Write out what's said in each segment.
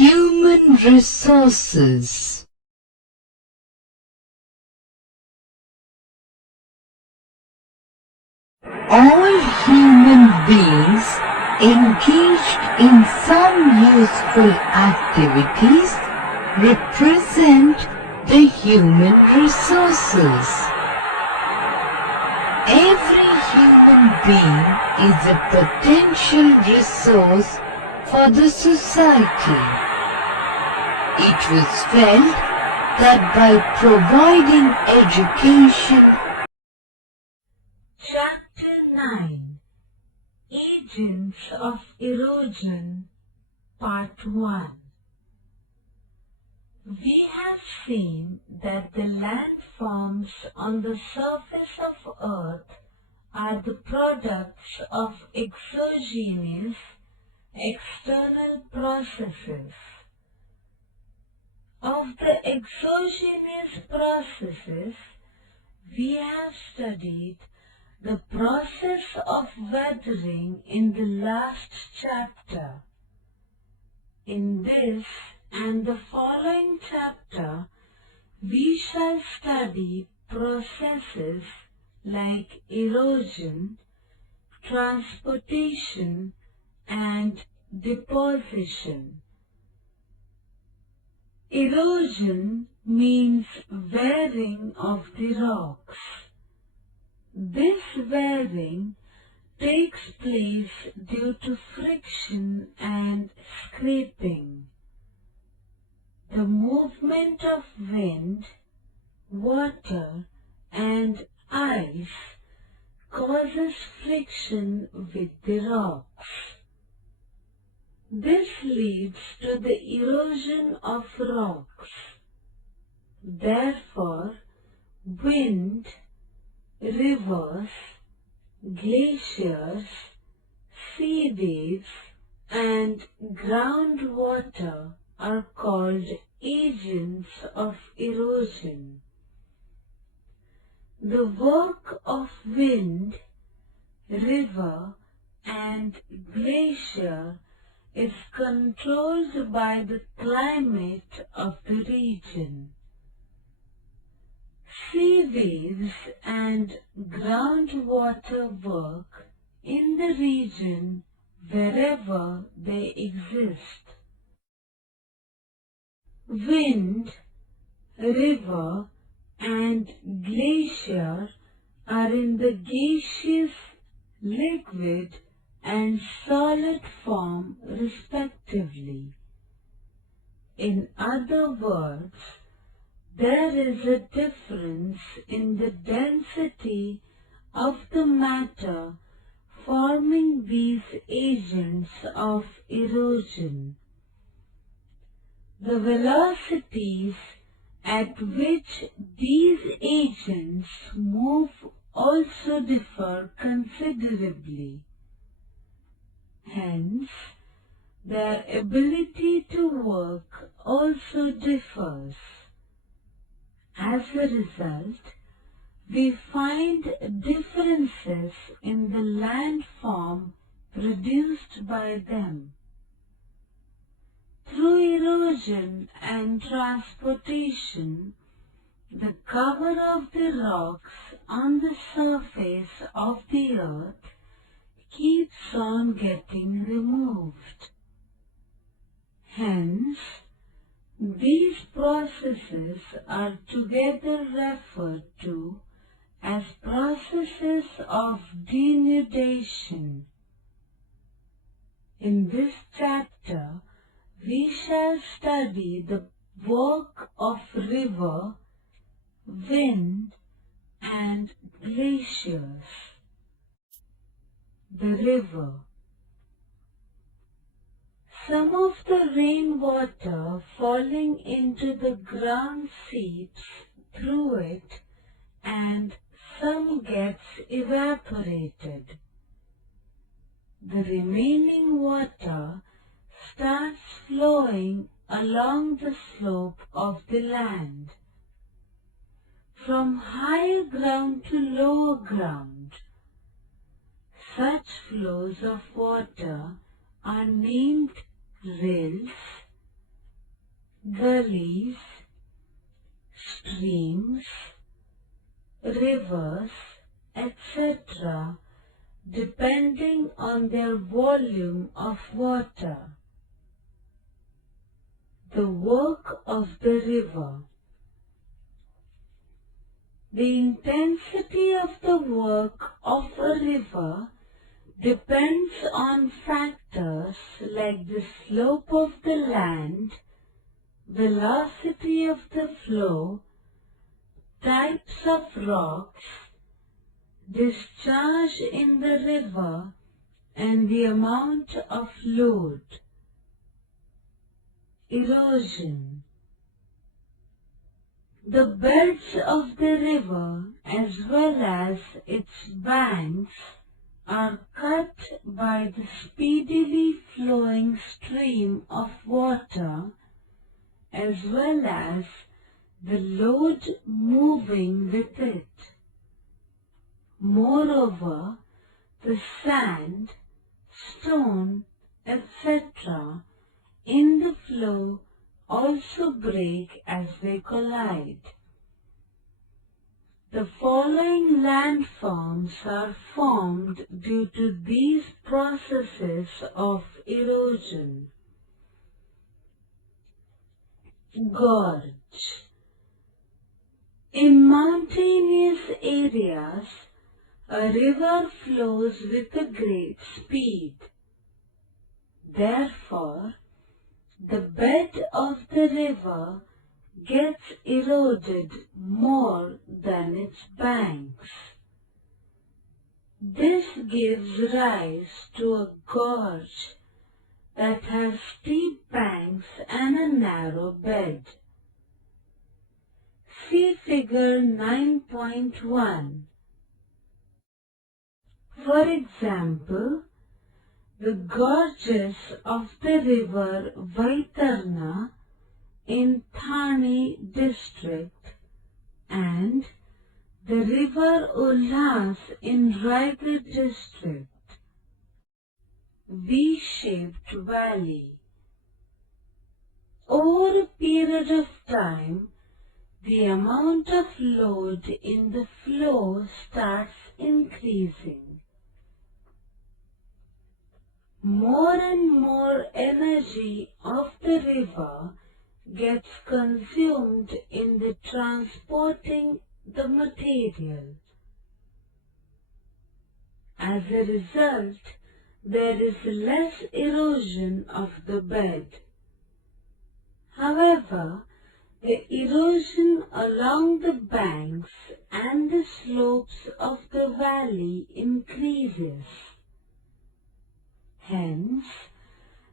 Human resources. All human beings engaged in some useful activities represent the human resources. Every human being is a potential resource for the society. It was felt that by providing education. Chapter 9 Agents of Erosion, Part 1. We have seen that the landforms on the surface of Earth are the products of exogenous, external processes. Of the exogenous processes, we have studied the process of weathering in the last chapter. In this and the following chapter, we shall study processes like erosion, transportation, and deposition. Erosion means wearing of the rocks. This wearing takes place due to friction and scraping. The movement of wind, water, and ice causes friction with the rocks. This leads to the erosion of rocks. Therefore, wind, rivers, glaciers, sea waves, and groundwater are called agents of erosion. The work of wind, river, and glacier is controlled by the climate of the region. Sea waves and groundwater work in the region wherever they exist. Wind, river, and glacier are in the gaseous, liquid, and solid form respectively. In other words, there is a difference in the density of the matter forming these agents of erosion. The velocities at which these agents move also differ considerably. Hence, their ability to work also differs. As a result, we find differences in the landform produced by them. Through erosion and transportation, the cover of the rocks on the surface of the earth keeps on getting removed. Hence, these processes are together referred to as processes of denudation. In this chapter, we shall study the work of river, wind, and glaciers. The river. Some of the rainwater falling into the ground seeps through it, and some gets evaporated. The remaining water starts flowing along the slope of the land, from higher ground to lower ground. Such flows of water are named rills, gullies, streams, rivers, etc., depending on their volume of water. The work of the river. The intensity of the work of a river depends on factors like the slope of the land, velocity of the flow, types of rocks, discharge in the river, and the amount of load. Erosion. The beds of the river as well as its banks are cut by the speedily flowing stream of water as well as the load moving with it. Moreover, the sand, stone, etc. in the flow also break as they collide. The following landforms are formed due to these processes of erosion. Gorge. In mountainous areas, a river flows with a great speed. Therefore, the bed of the river gets eroded more than its banks. This gives rise to a gorge that has steep banks and a narrow bed. See figure 9.1. For example, the gorges of the river Vaitarna in Thane district and the river Ulhas in Raigad district. V-shaped valley. Over a period of time, the amount of load in the flow starts increasing. More and more energy of the river gets consumed in the transporting the material. As a result, there is less erosion of the bed. However, the erosion along the banks and the slopes of the valley increases. Hence,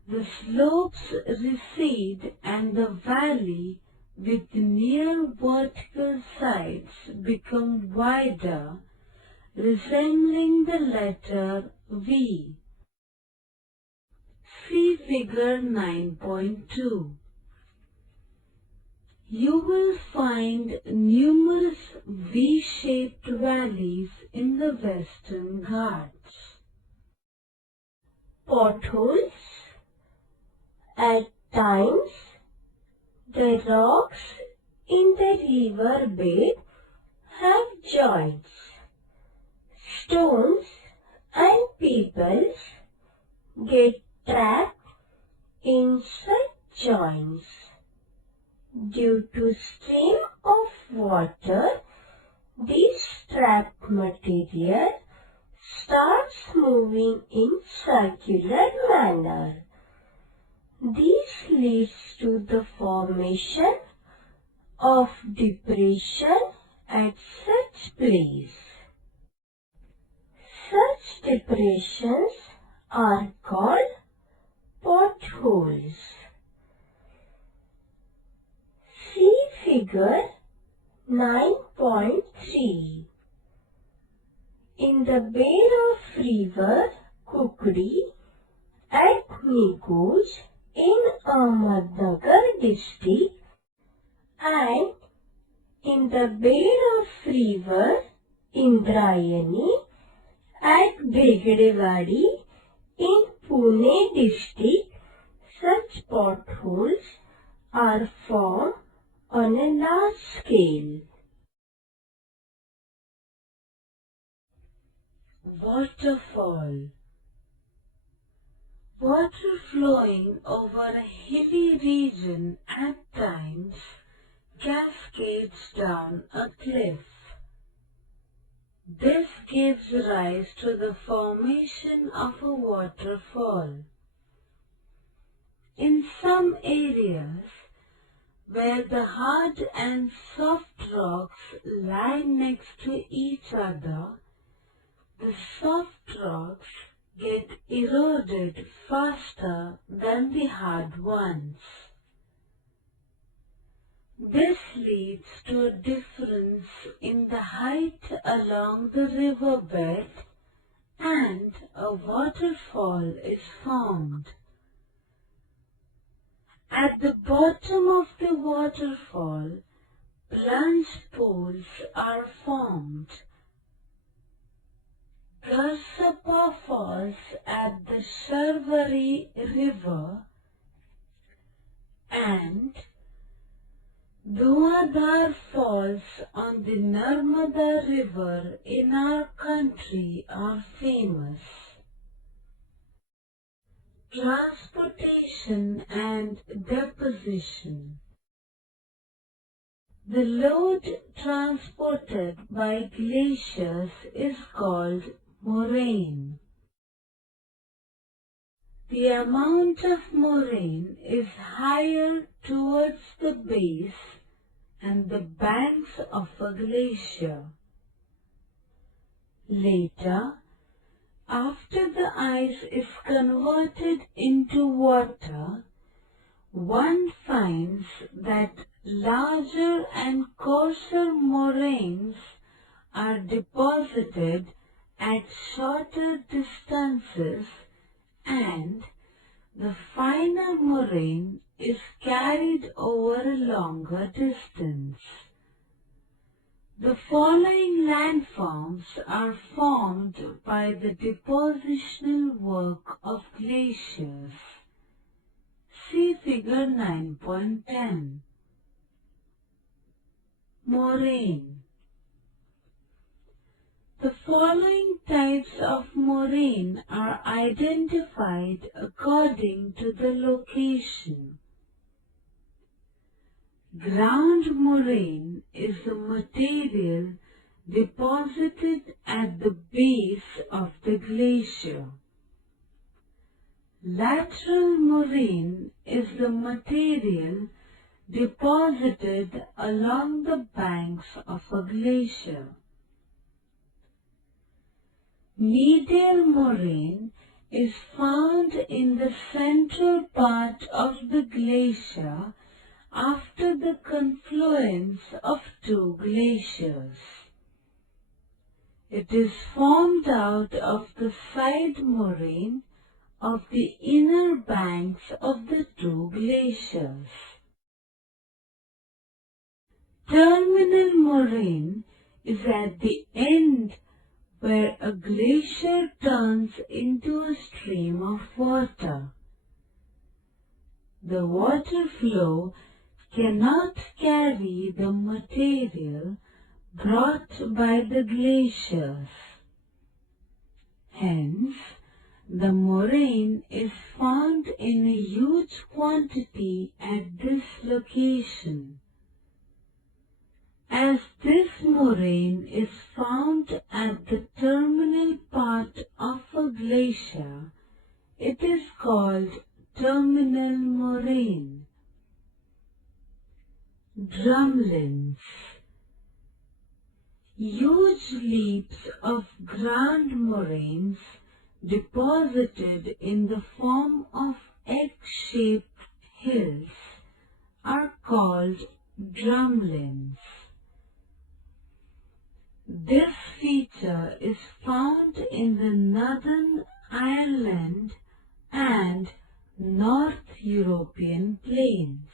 the slopes recede and the valley with near vertical sides become wider, resembling the letter V. See figure 9.2. You will find numerous V-shaped valleys in the Western Ghats. Potholes. At times, the rocks in the river bed have joints. Stones and pebbles get trapped in such joints. Due to stream of water, this trapped material starts moving in circular manner. This leads to the formation of depression at such place. Such depressions are called potholes. See figure 9.3. In the bed of river Kukdi at Nikuj in Ahmednagar district and in the bed of river Indrayani at Begdewadi in Pune district, such potholes are formed on a large scale. Waterfall. Water flowing over a hilly region at times cascades down a cliff. This gives rise to the formation of a waterfall. In some areas where the hard and soft rocks lie next to each other, the soft rocks get eroded faster than the hard ones. This leads to a difference in the height along the riverbed and a waterfall is formed. At the bottom of the waterfall, plunge pools are formed. Garsappa Falls at the Sharvari River and Dhuadhar Falls on the Narmada River in our country are famous. Transportation and deposition. The load transported by glaciers is called moraine. The amount of moraine is higher towards the base and the banks of a glacier. Later, after the ice is converted into water, one finds that larger and coarser moraines are deposited at shorter distances and the finer moraine is carried over a longer distance. The following landforms are formed by the depositional work of glaciers. See figure 9.10. Moraine. The following types of moraine are identified according to the location. Ground moraine is the material deposited at the base of the glacier. Lateral moraine is the material deposited along the banks of a glacier. Medial moraine is found in the central part of the glacier after the confluence of two glaciers. It is formed out of the side moraine of the inner banks of the two glaciers. Terminal moraine is at the end where a glacier turns into a stream of water. The water flow cannot carry the material brought by the glaciers. Hence, the moraine is found in a huge quantity at this location. As this moraine is found at the terminal part of a glacier, it is called terminal moraine. Drumlins. Huge leaps of ground moraines deposited in the form of egg-shaped hills are called drumlins. This feature is found in the northern Ireland and North European plains.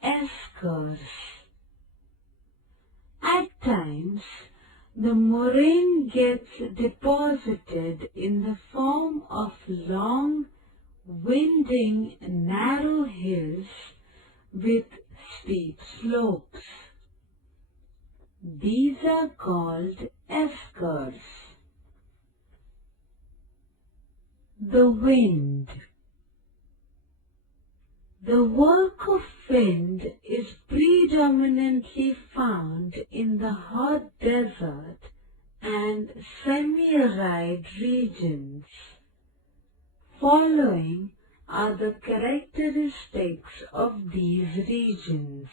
Eskers. At times, the moraine gets deposited in the form of long, winding narrow hills with steep slopes. These are called eschers. The wind. The work of wind is predominantly found in the hot desert and semi-arid regions. Following are the characteristics of these regions.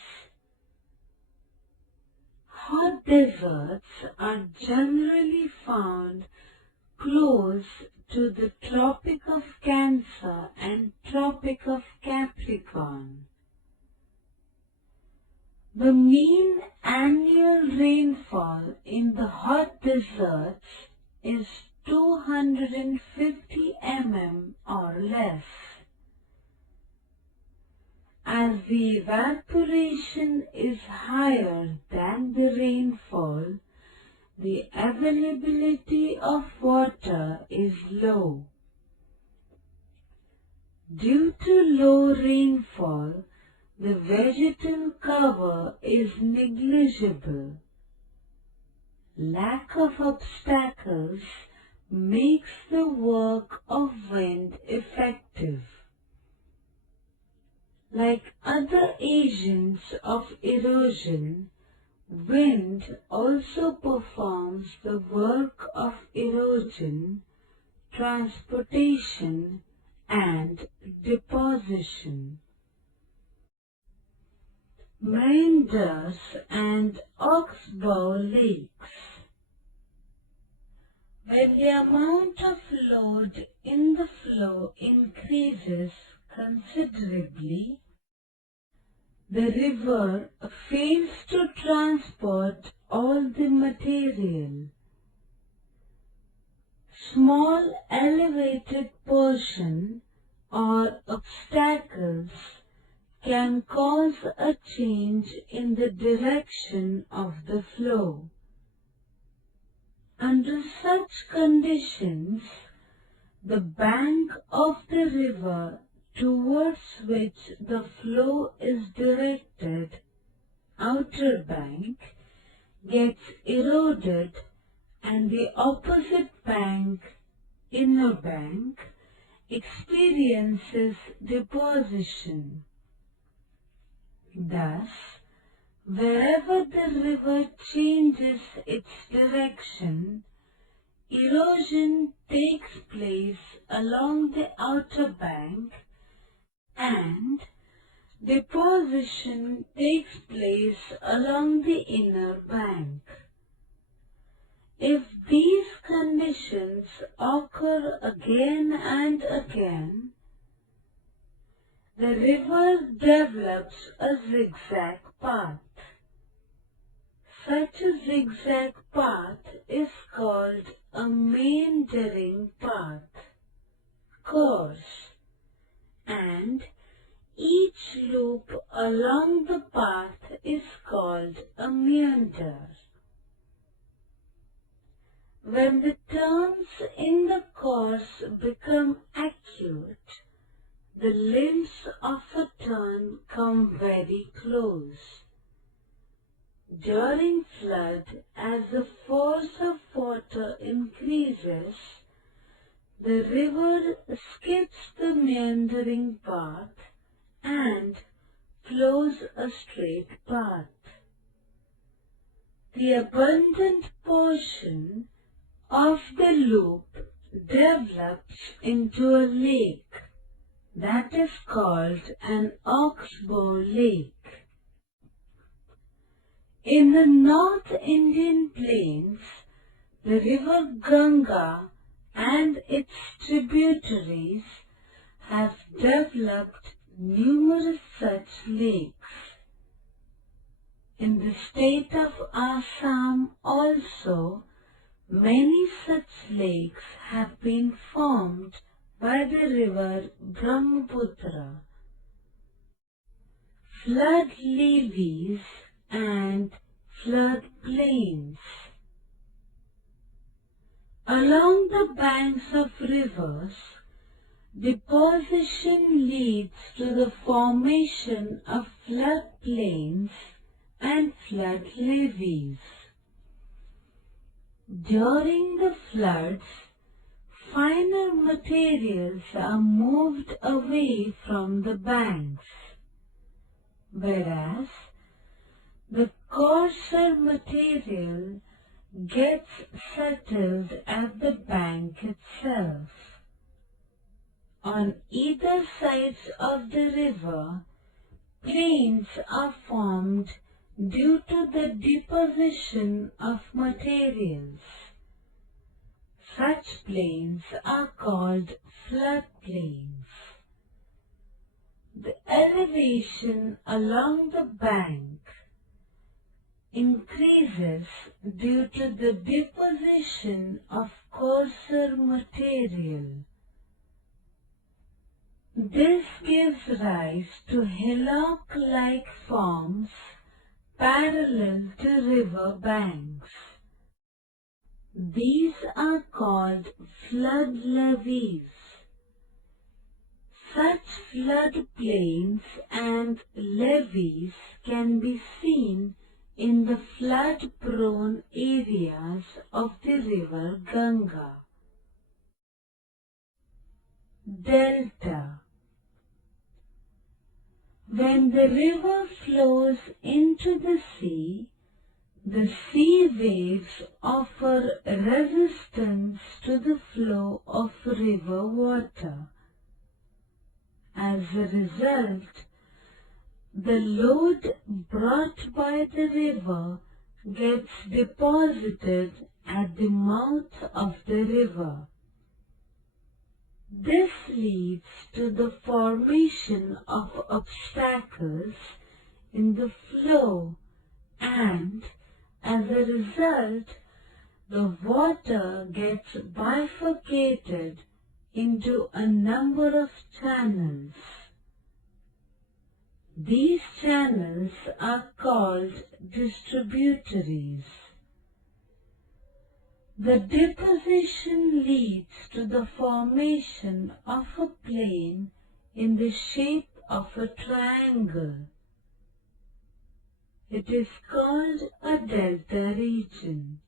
Hot deserts are generally found close to the Tropic of Cancer and Tropic of Capricorn. The mean annual rainfall in the hot deserts is 250 mm or less. As the evaporation is higher than the rainfall, the availability of water is low. Due to low rainfall, the vegetal cover is negligible. Lack of obstacles makes the work of wind effective. Like other agents of erosion, wind also performs the work of erosion, transportation, and deposition. Meanders and oxbow lakes. When the amount of load in the flow increases considerably, the river fails to transport all the material. Small elevated portion or obstacles can cause a change in the direction of the flow. Under such conditions, the bank of the river towards which the flow is directed, outer bank, gets eroded, and the opposite bank, inner bank, experiences deposition. Thus, wherever the river changes its direction, erosion takes place along the outer bank and deposition takes place along the inner bank. If these conditions occur again and again, the river develops a zigzag path. Such a zigzag path is called a meandering path, course, and each loop along the path is called a meander. When the turns in the course become acute, the limbs of a turn come very close. During flood, as the force of water increases, the river skips the meandering path and flows a straight path. The abundant portion of the loop develops into a lake that is called an oxbow lake. In the North Indian plains, the river Ganga and its tributaries have developed numerous such lakes. In the state of Assam also, many such lakes have been formed by the river Brahmaputra. Flood levees and flood plains. Along the banks of rivers, Deposition leads to the formation of floodplains and flood levees. During the floods, finer materials are moved away from the banks, whereas the coarser material gets settled at the bank itself. On either sides of the river, plains are formed due to the deposition of materials. Such plains are called floodplains. The elevation along the bank increases due to the deposition of coarser material. This gives rise to hillock-like forms parallel to river banks. These are called flood levees. Such floodplains and levees can be seen in the flood-prone areas of the river Ganga. Delta. When the river flows into the sea waves offer resistance to the flow of river water. As a result, the load brought by the river gets deposited at the mouth of the river. This leads to the formation of obstacles in the flow, and as a result, the water gets bifurcated into a number of channels. These channels are called distributaries. The deposition leads to the formation of a plain in the shape of a triangle. It is called a delta region.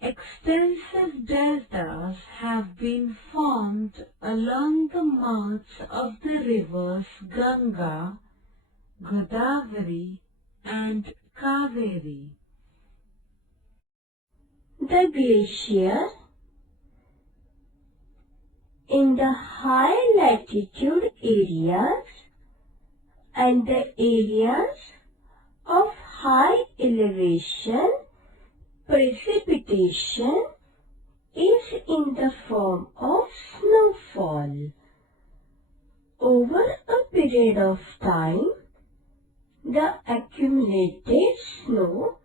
Extensive deltas have been formed along the mouths of the rivers Ganga, Godavari and Kaveri. The glacier in the high latitude areas and the areas of high elevation, precipitation is in the form of snowfall. Over a period of time, the accumulated snow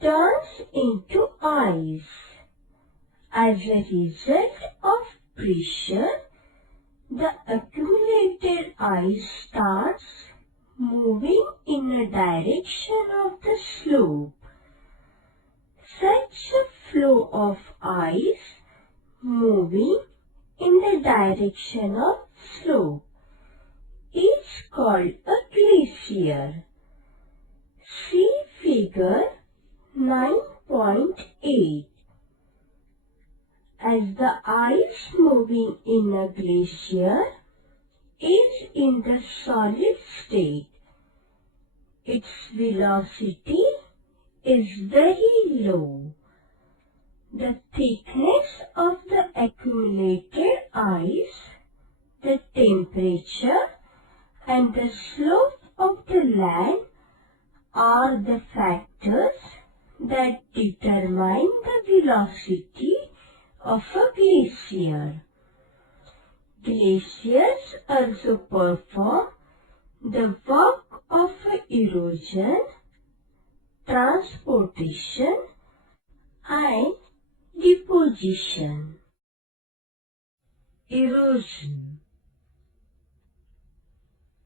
turns into ice. As a result of pressure, the accumulated ice starts moving in a direction of the slope. Such a flow of ice moving in the direction of slope is called a glacier. See figure 9.8. As the ice moving in a glacier is in the solid state, its velocity is very low. The thickness of the accumulated ice, the temperature and the slope of the land are the factors that determine the velocity of a glacier. Glaciers also perform the work of erosion, transportation and deposition. Erosion.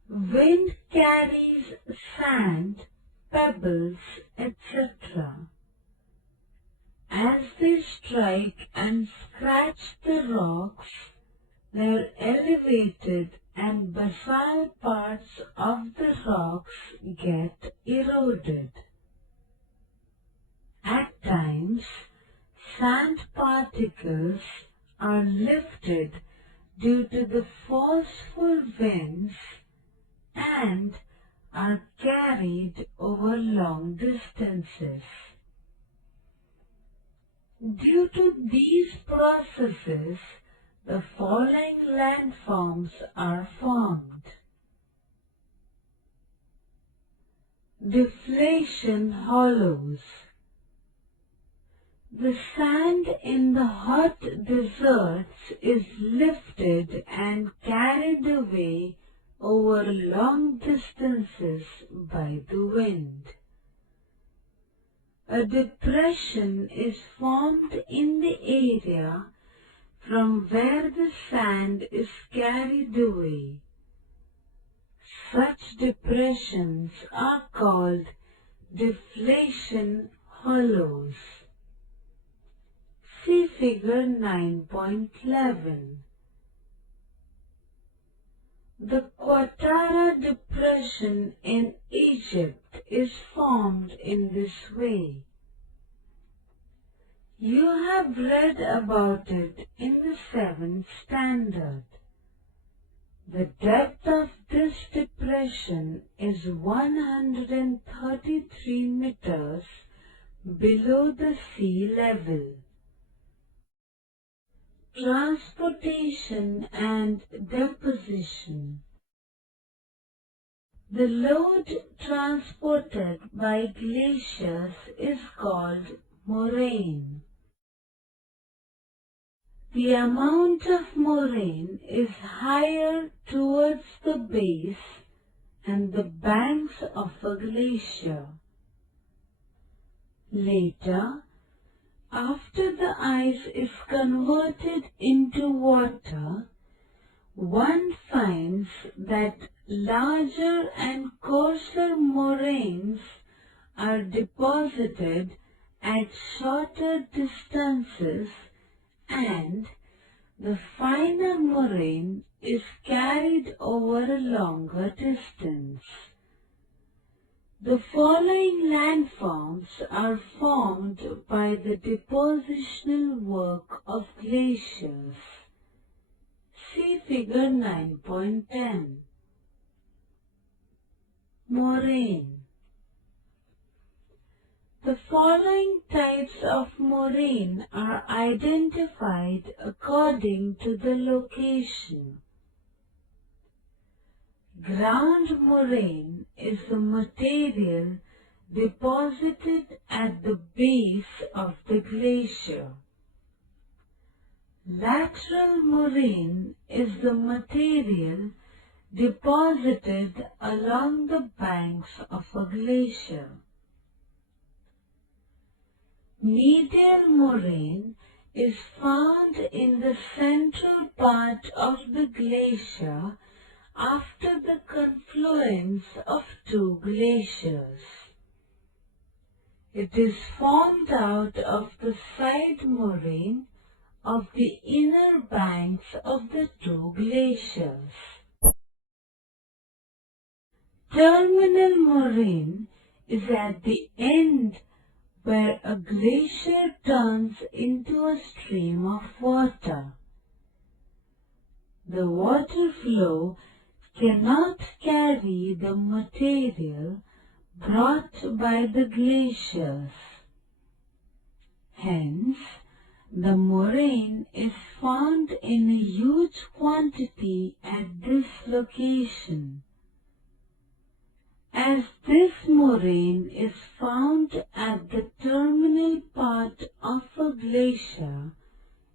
Wind carries sand, pebbles, etc. As they strike and scratch the rocks, their elevated and basal parts of the rocks get eroded. At times, sand particles are lifted due to the forceful winds and are carried over long distances. Due to these processes, the following landforms are formed. Deflation hollows. The sand in the hot deserts is lifted and carried away over long distances by the wind. A depression is formed in the area from where the sand is carried away. Such depressions are called deflation hollows. See figure 9.11. The Qattara Depression in Egypt is formed in this way. You have read about it in the 7th standard. The depth of this depression is 133 meters below the sea level. Transportation and deposition. The load transported by glaciers is called moraine. The amount of moraine is higher towards the base and the banks of a glacier. Later, after the ice is converted into water, one finds that larger and coarser moraines are deposited at shorter distances, and the finer moraine is carried over a longer distance. The following landforms are formed by the depositional work of glaciers. See figure 9.10. Moraine. The following types of moraine are identified according to the location. Ground moraine is the material deposited at the base of the glacier. Lateral moraine is the material deposited along the banks of a glacier. Medial moraine is found in the central part of the glacier after the confluence of two glaciers. It is formed out of the side moraine of the inner banks of the two glaciers. Terminal moraine is at the end where a glacier turns into a stream of water. The water flow cannot carry the material brought by the glaciers. Hence, the moraine is found in a huge quantity at this location. As this moraine is found at the terminal part of a glacier,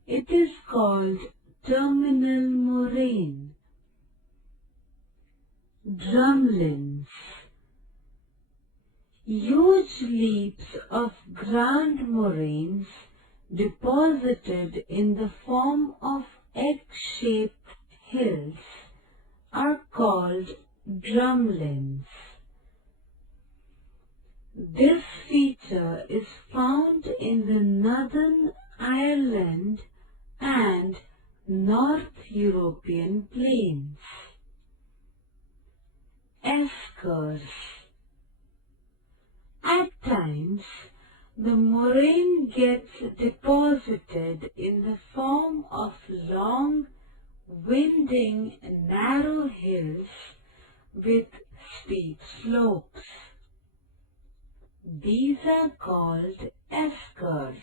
it is called terminal moraine. Drumlins. Huge leaps of ground moraines deposited in the form of egg-shaped hills are called drumlins. This feature is found in the northern Ireland and North European plains. Eskers. At times, the moraine gets deposited in the form of long, winding, narrow hills with steep slopes. These are called eskers.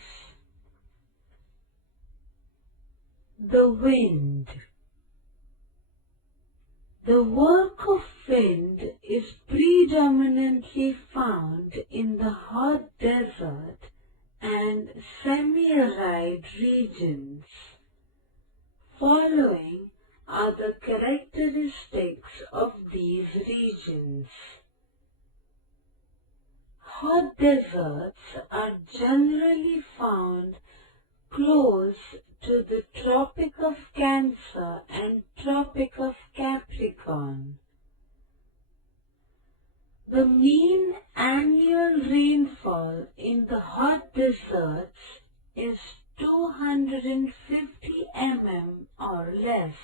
The wind. The work of wind is predominantly found in the hot desert and semi-arid regions. Following are the characteristics of these regions. Hot deserts are generally found close to the Tropic of Cancer and Tropic of Capricorn. The mean annual rainfall in the hot deserts is 250 mm or less.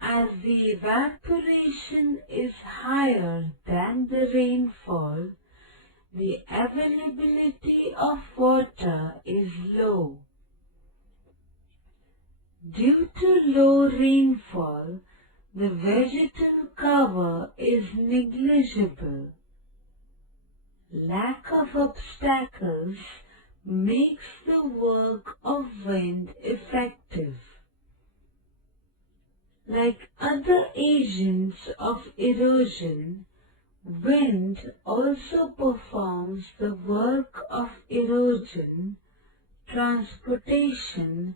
As the evaporation is higher than the rainfall, the availability of water is low. Due to low rainfall, the vegetal cover is negligible. Lack of obstacles makes the work of wind effective. Like other agents of erosion, wind also performs the work of erosion, transportation,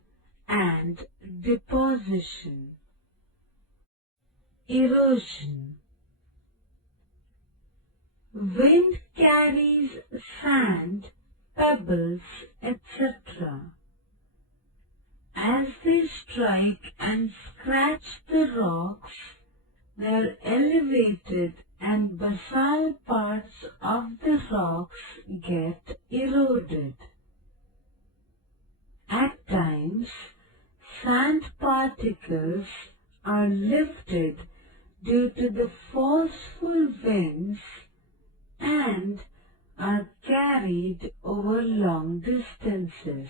and deposition. Erosion. Wind carries sand, pebbles, etc. As they strike and scratch the rocks, their elevated and basal parts of the rocks get eroded. At times, sand particles are lifted due to the forceful winds and are carried over long distances.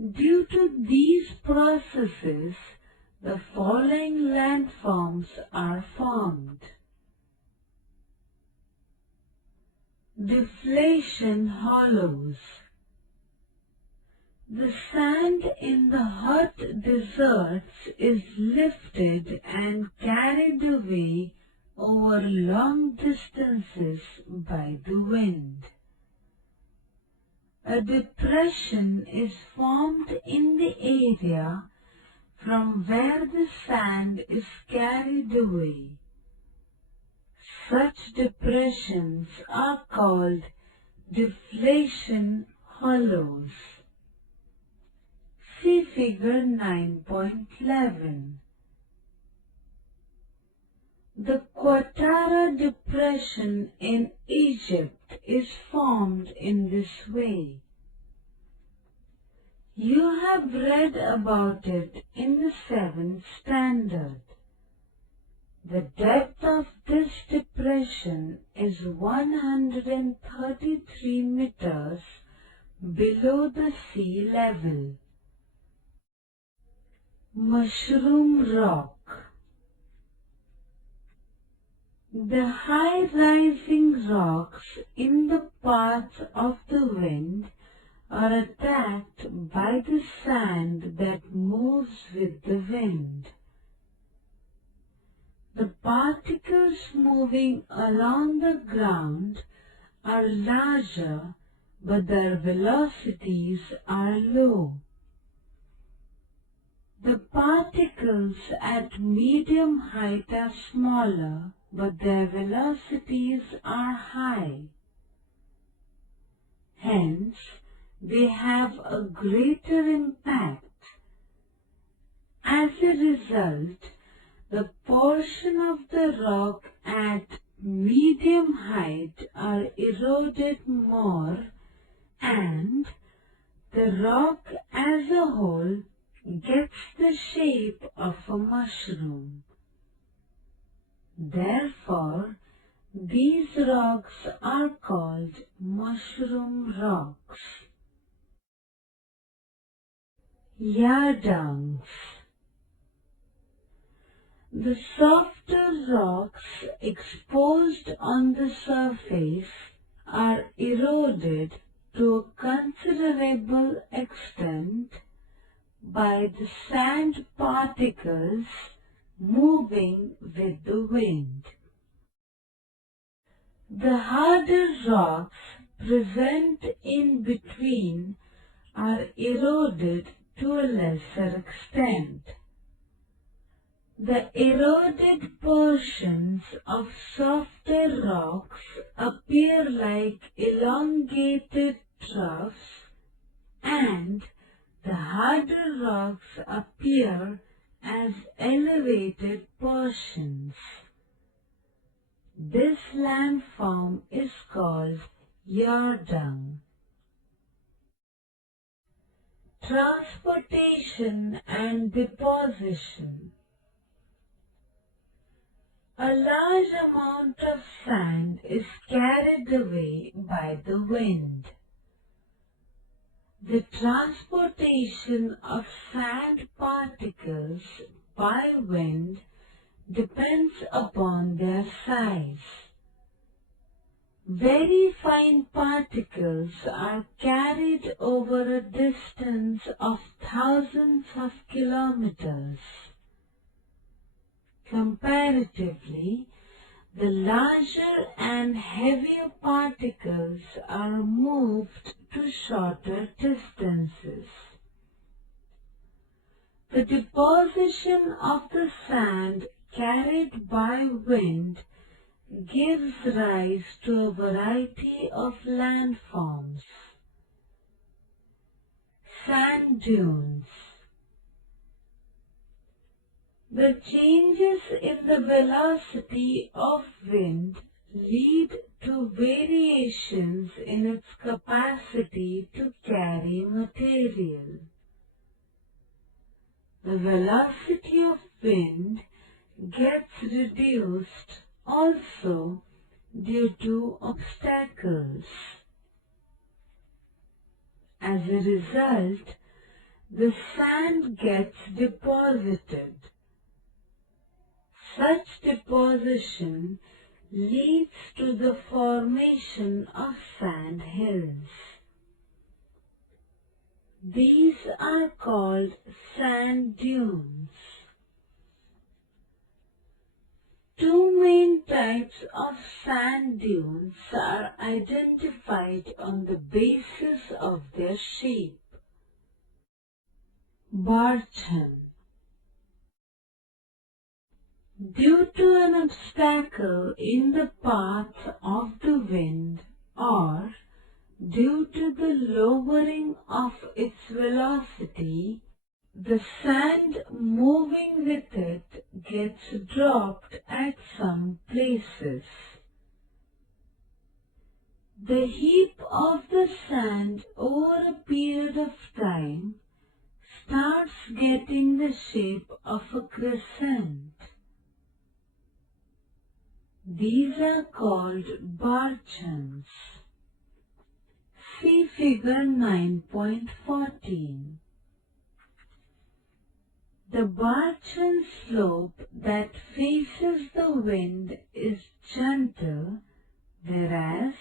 Due to these processes, the following landforms are formed. Deflation hollows. The sand in the hot deserts is lifted and carried away over long distances by the wind. A depression is formed in the area from where the sand is carried away. Such depressions are called deflation hollows. See figure 9.11. The Qattara Depression in Egypt is formed in this way. You have read about it in the 7th standard. The depth of this depression is 133 meters below the sea level. Mushroom rock. The high-rising rocks in the path of the wind are attacked by the sand that moves with the wind. The particles moving along the ground are larger, but their velocities are low. The particles at medium height are smaller, but their velocities are high. Hence, they have a greater impact. As a result, the portion of the rock at medium height are eroded more and the rock as a whole gets the shape of a mushroom. Therefore, these rocks are called mushroom rocks. Yardungs. The softer rocks exposed on the surface are eroded to a considerable extent by the sand particles moving with the wind. The harder rocks present in between are eroded to a lesser extent. The eroded portions of softer rocks appear like elongated troughs, and the harder rocks appear as elevated portions. This landform is called yardung. Transportation and deposition. A large amount of sand is carried away by the wind. The transportation of sand particles by wind depends upon their size. Very fine particles are carried over a distance of thousands of kilometers. Comparatively, the larger and heavier particles are moved to shorter distances. The deposition of the sand carried by wind gives rise to a variety of landforms. Sand dunes. The changes in the velocity of wind lead to variations in its capacity to carry material. The velocity of wind gets reduced also due to obstacles. As a result, the sand gets deposited. Such deposition leads to the formation of sand hills. These are called sand dunes. Two main types of sand dunes are identified on the basis of their shape. Barchan. Due to an obstacle in the path of the wind or due to the lowering of its velocity, the sand moving with it gets dropped at some places. The heap of the sand over a period of time starts getting the shape of a crescent. These are called barchans. See figure 9.14. The barchan slope that faces the wind is gentle, whereas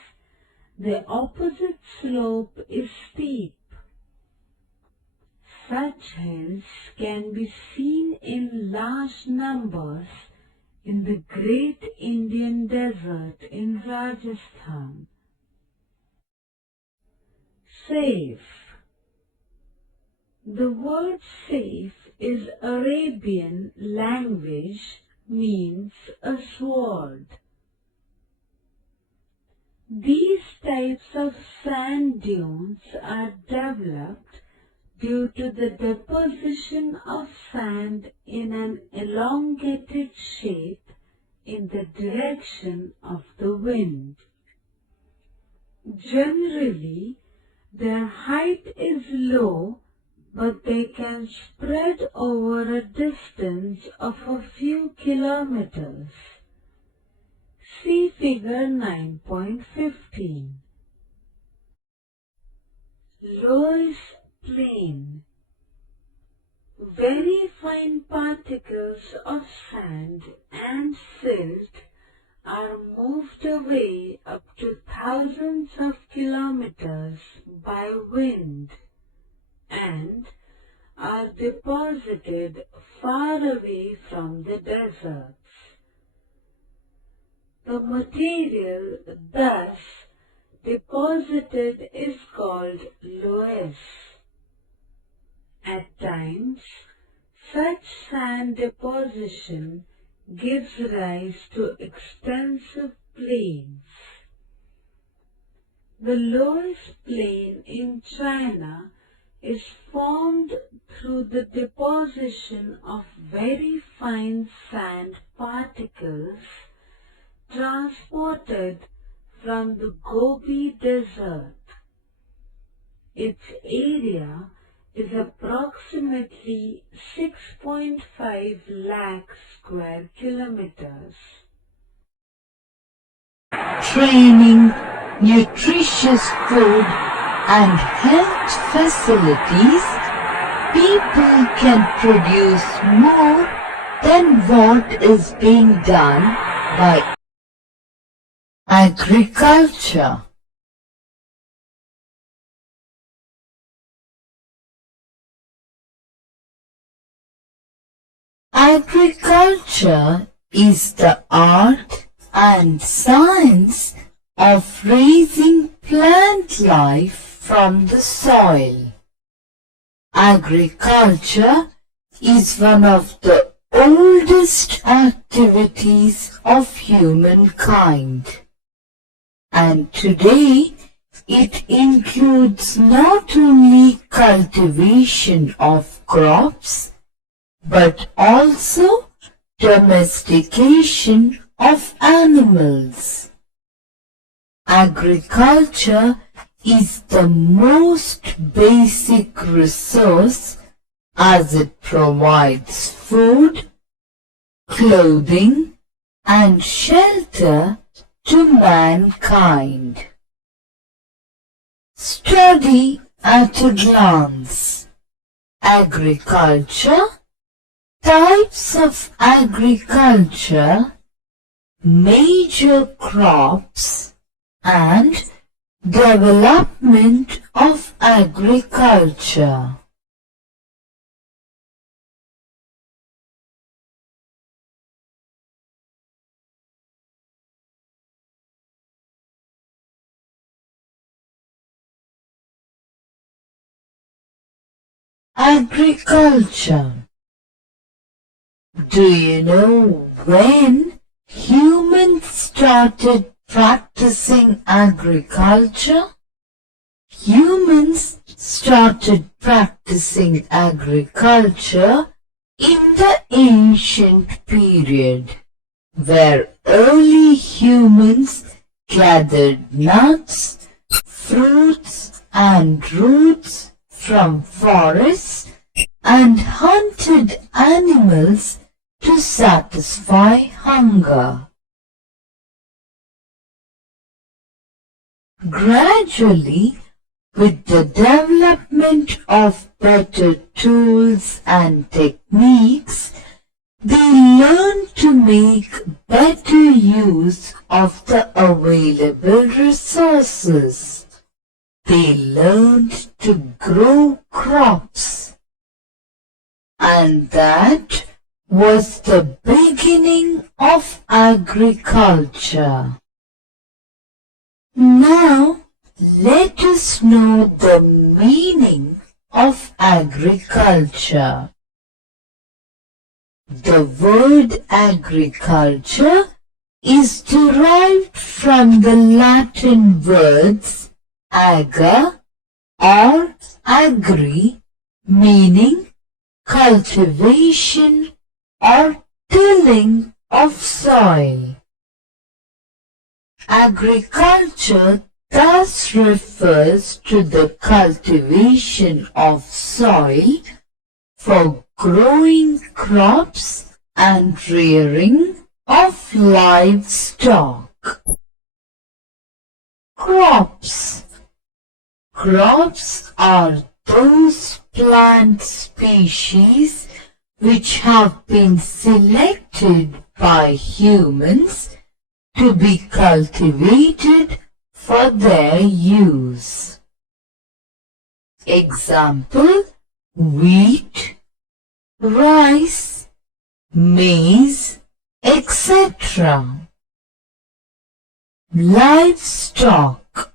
the opposite slope is steep. Such hills can be seen in large numbers in the Great Indian Desert in Rajasthan. Safe. The word safe is Arabian language, means a sword. These types of sand dunes are developed due to the deposition of sand in an elongated shape in the direction of the wind. Generally, Their height is low, but they can spread over a distance of a few kilometers. See figure 9.15. Loess plane. Very fine particles of sand and silt are moved away up to thousands of kilometers by wind and are deposited far away from the deserts. The material thus deposited is called loess. At times, such sand deposition gives rise to extensive plains. The Loess plain in China is formed through the deposition of very fine sand particles transported from the Gobi Desert. Its area is approximately 6.5 lakh square kilometers. Training, nutritious food and health facilities, people can produce more than what is being done by agriculture. Agriculture is the art and science of raising plant life from the soil. Agriculture is one of the oldest activities of humankind, and today it includes not only cultivation of crops but also domestication of animals. Agriculture is the most basic resource as it provides food, clothing, and shelter to mankind. Study at a glance. Agriculture, types of agriculture, major crops, and development of agriculture. Agriculture. Do you know when humans started practicing agriculture? Humans started practicing agriculture in the ancient period, where early humans gathered nuts, fruits, and roots from forests and hunted animals to satisfy hunger. Gradually, with the development of better tools and techniques, they learned to make better use of the available resources. They learned to grow crops. And that was the beginning of agriculture. Now, let us know the meaning of agriculture. The word agriculture is derived from the Latin words ager or agri, meaning cultivation or tilling of soil. Agriculture thus refers to the cultivation of soil for growing crops and rearing of livestock. Crops. Crops are those plant species which have been selected by humans to be cultivated for their use. Example: wheat, rice, maize, etc. Livestock.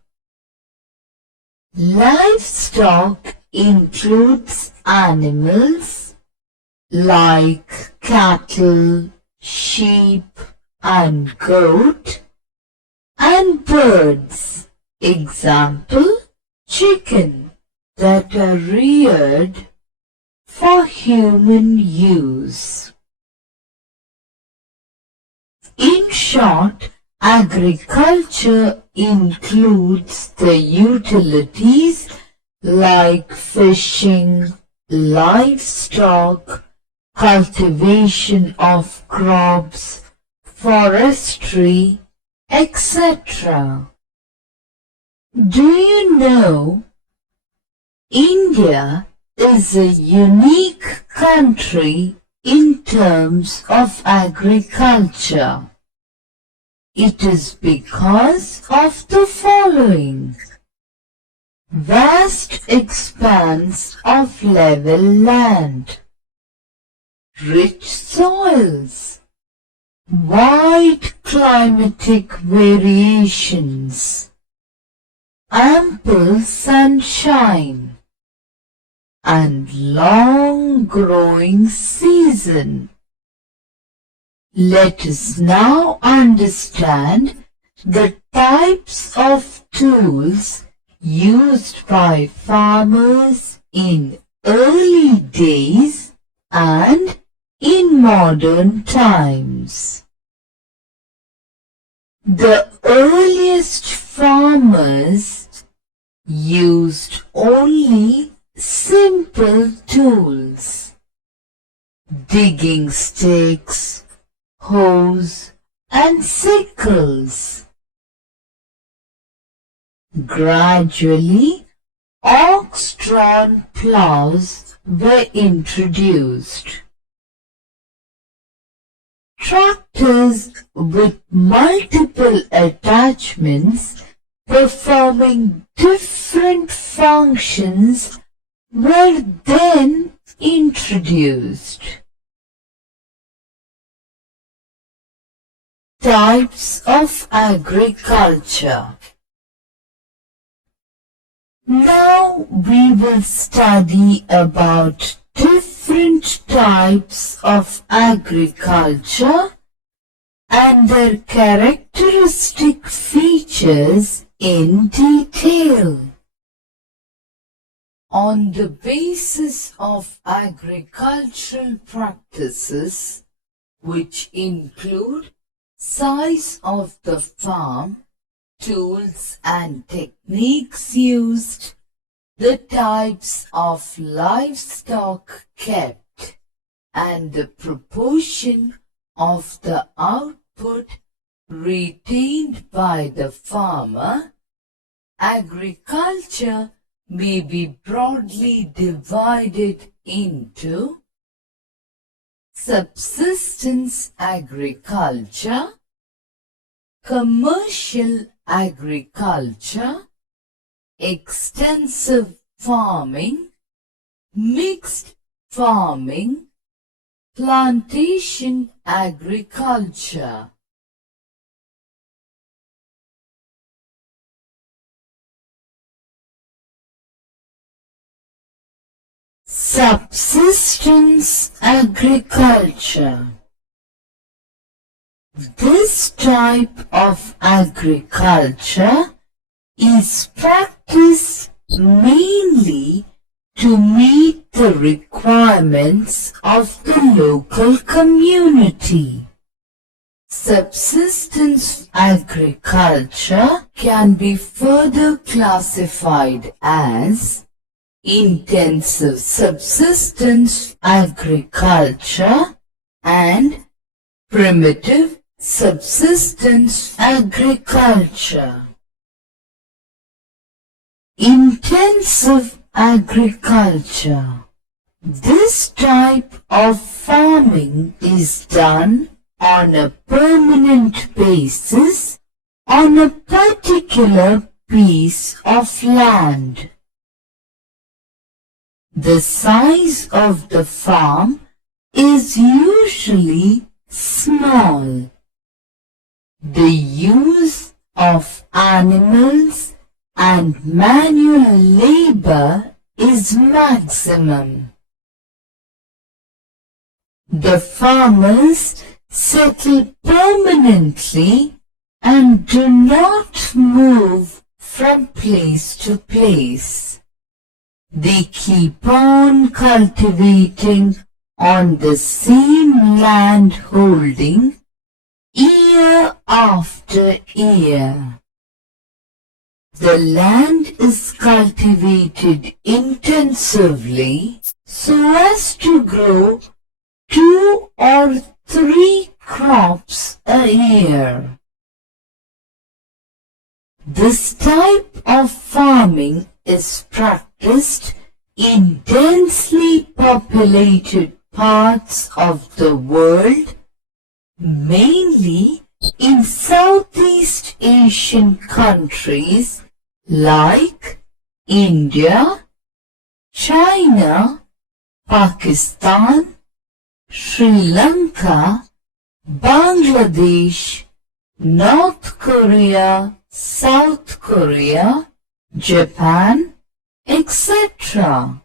Livestock includes animals like cattle, sheep and goat, and birds. Example: chicken, that are reared for human use. In short, agriculture includes the utilities like fishing, livestock, cultivation of crops, forestry, etc. Do you know India is a unique country in terms of agriculture? It is because of the following: vast expanse of level land, rich soils, wide climatic variations, ample sunshine, and long growing season. Let us now understand the types of tools used by farmers in early days and in modern times. The earliest farmers used only simple tools: digging sticks, hoes, and sickles. Gradually, ox-drawn plows were introduced. Tractors with multiple attachments performing different functions were then introduced. Types of agriculture. Now we will study about different types of agriculture and their characteristic features in detail. On the basis of agricultural practices, which include size of the farm, tools and techniques used, the types of livestock kept, and the proportion of the output retained by the farmer, agriculture may be broadly divided into subsistence agriculture, commercial agriculture, extensive farming, mixed farming, plantation agriculture. Subsistence agriculture. This type of agriculture is practiced mainly to meet the requirements of the local community, Subsistence agriculture can be further classified as intensive subsistence agriculture and primitive subsistence agriculture. Intensive agriculture. This type of farming is done on a permanent basis on a particular piece of land. The size of the farm is usually small. The use of animals and manual labor is maximum. The farmers settle permanently and do not move from place to place. They keep on cultivating on the same land holding year after year. The land is cultivated intensively so as to grow 2 or 3 crops a year. This type of farming is practiced in densely populated parts of the world, mainly in Southeast Asian countries like India, China, Pakistan, Sri Lanka, Bangladesh, North Korea, South Korea, Japan, etc.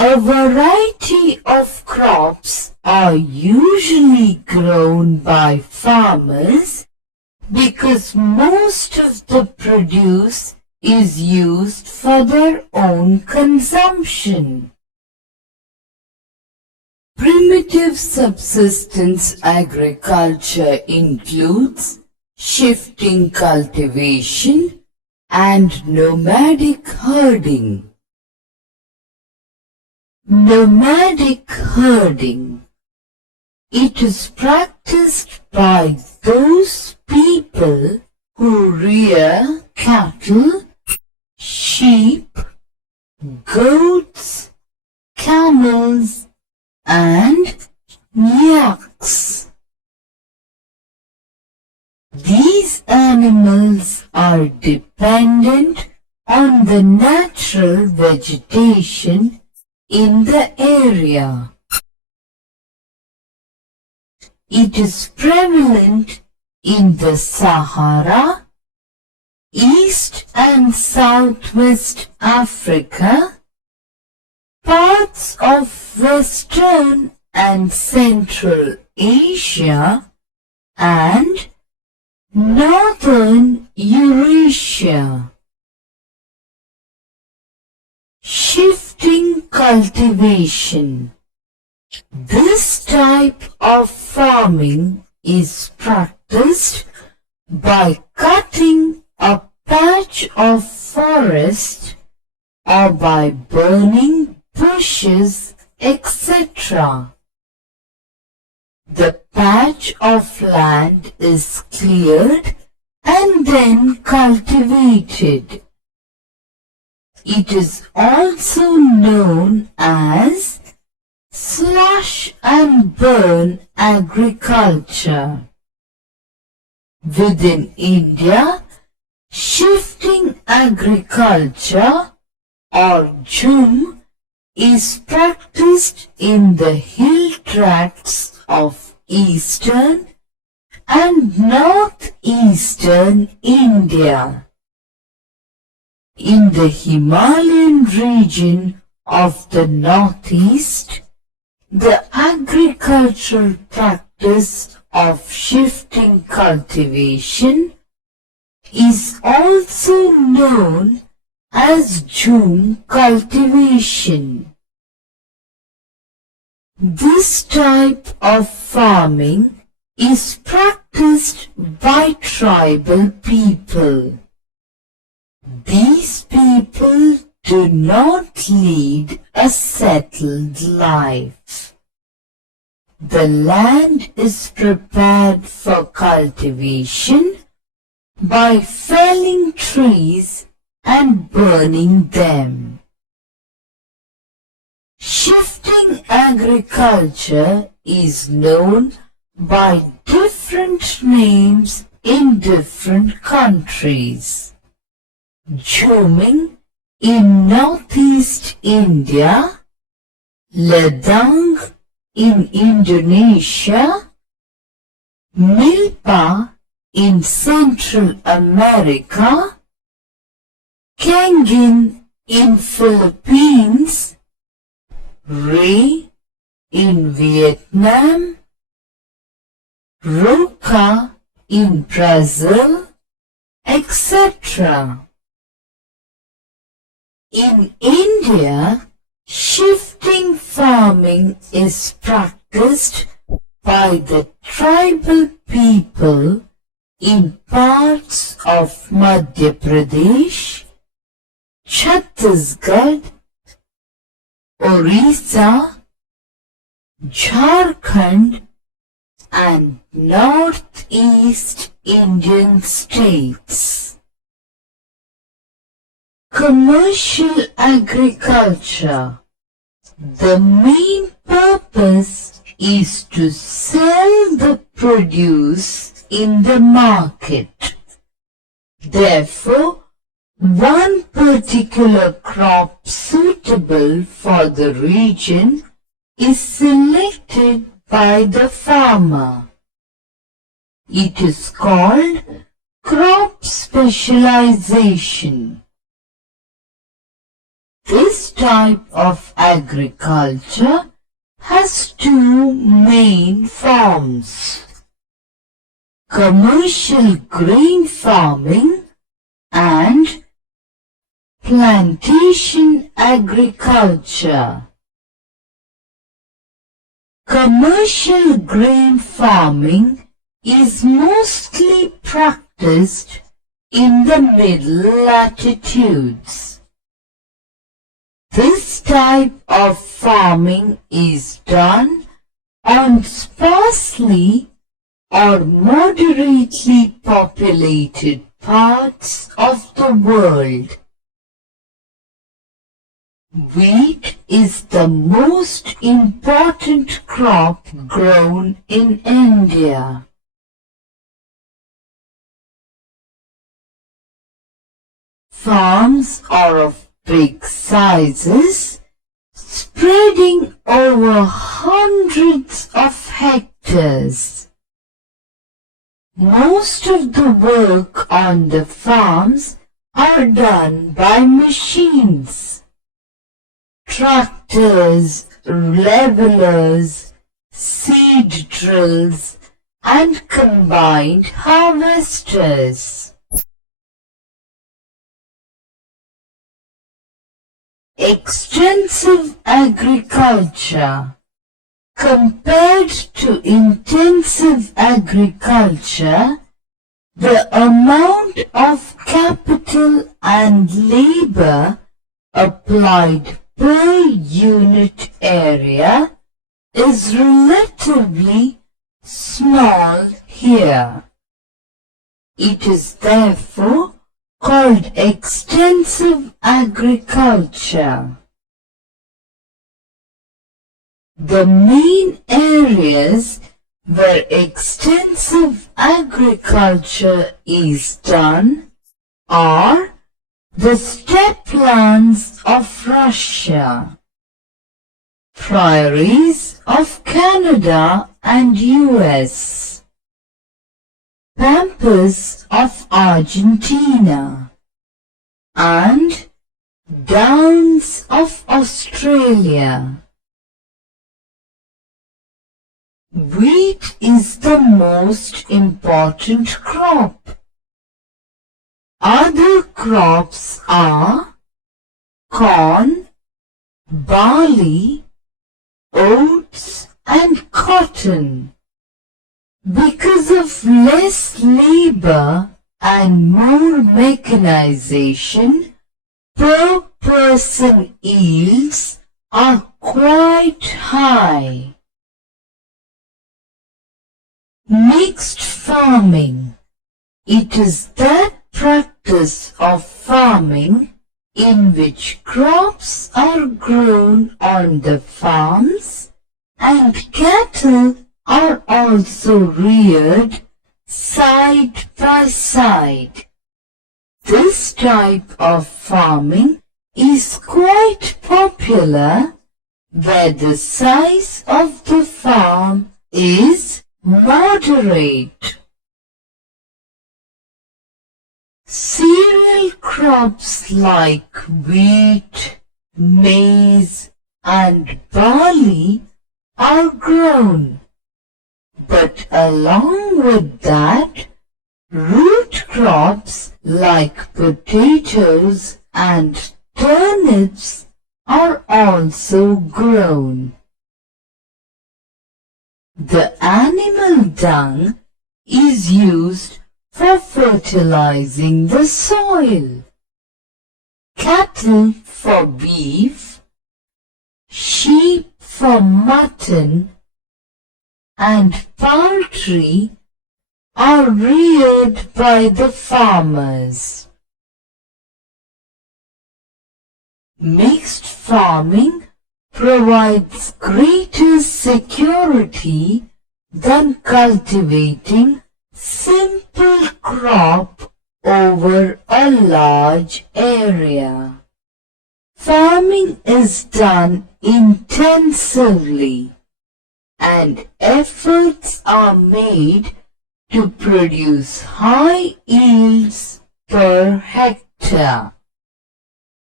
A variety of crops are usually grown by farmers because most of the produce is used for their own consumption. Primitive subsistence agriculture includes shifting cultivation and nomadic herding. Nomadic herding. It is practiced by those people who rear cattle, sheep, goats, camels, and yaks. These animals are dependent on the natural vegetation in the area. It is prevalent in the Sahara, East and Southwest Africa, parts of Western and Central Asia, and Northern Eurasia. Shifting cultivation. This type of farming is practiced by cutting a patch of forest or by burning bushes, etc. The patch of land is cleared and then cultivated. It is also known as slash and burn agriculture. Within India, shifting agriculture or jhum is practiced in the hill tracts of eastern and northeastern India. In the Himalayan region of the northeast, the agricultural practice of shifting cultivation is also known as jhum cultivation. This type of farming is practiced by tribal people. These people do not lead a settled life. The land is prepared for cultivation by felling trees and burning them. Shifting agriculture is known by different names in different countries. Jhuming in northeast India, Ladang in Indonesia, Milpa in Central America, Kangin in Philippines, Ray in Vietnam, Roca in Brazil, etc. In India, shifting farming is practiced by the tribal people in parts of Madhya Pradesh, Chhattisgarh, Orissa, Jharkhand, and northeast Indian states. Commercial agriculture. The main purpose is to sell the produce in the market. Therefore, one particular crop suitable for the region is selected by the farmer. It is called crop specialization. This type of agriculture has two main forms: commercial grain farming and plantation agriculture. Commercial grain farming is mostly practiced in the middle latitudes. This type of farming is done on sparsely or moderately populated parts of the world. Wheat is the most important crop grown in India. Farms are of big sizes, spreading over hundreds of hectares. Most of the work on the farms are done by machines. Tractors, levelers, seed drills, and combined harvesters. Extensive agriculture. Compared to intensive agriculture, the amount of capital and labor applied per unit area is relatively small here. It is therefore called extensive agriculture. The main areas where extensive agriculture is done are the steppe-lands of Russia, prairies of Canada and US, pampas of Argentina, and downs of Australia. Wheat is the most important crop. Other crops are corn, barley, oats and cotton. Because of less labor and more mechanization, per person yields are quite high. Mixed farming. It is that practice of farming in which crops are grown on the farms and cattle are also reared side by side. This type of farming is quite popular where the size of the farm is moderate. Cereal crops like wheat, maize and barley are grown, but along with that, root crops like potatoes and turnips are also grown. The animal dung is used for fertilizing the soil, cattle for beef, sheep for mutton, and poultry are reared by the farmers. Mixed farming provides greater security than cultivating simple crop over a large area. Farming is done intensively and efforts are made to produce high yields per hectare.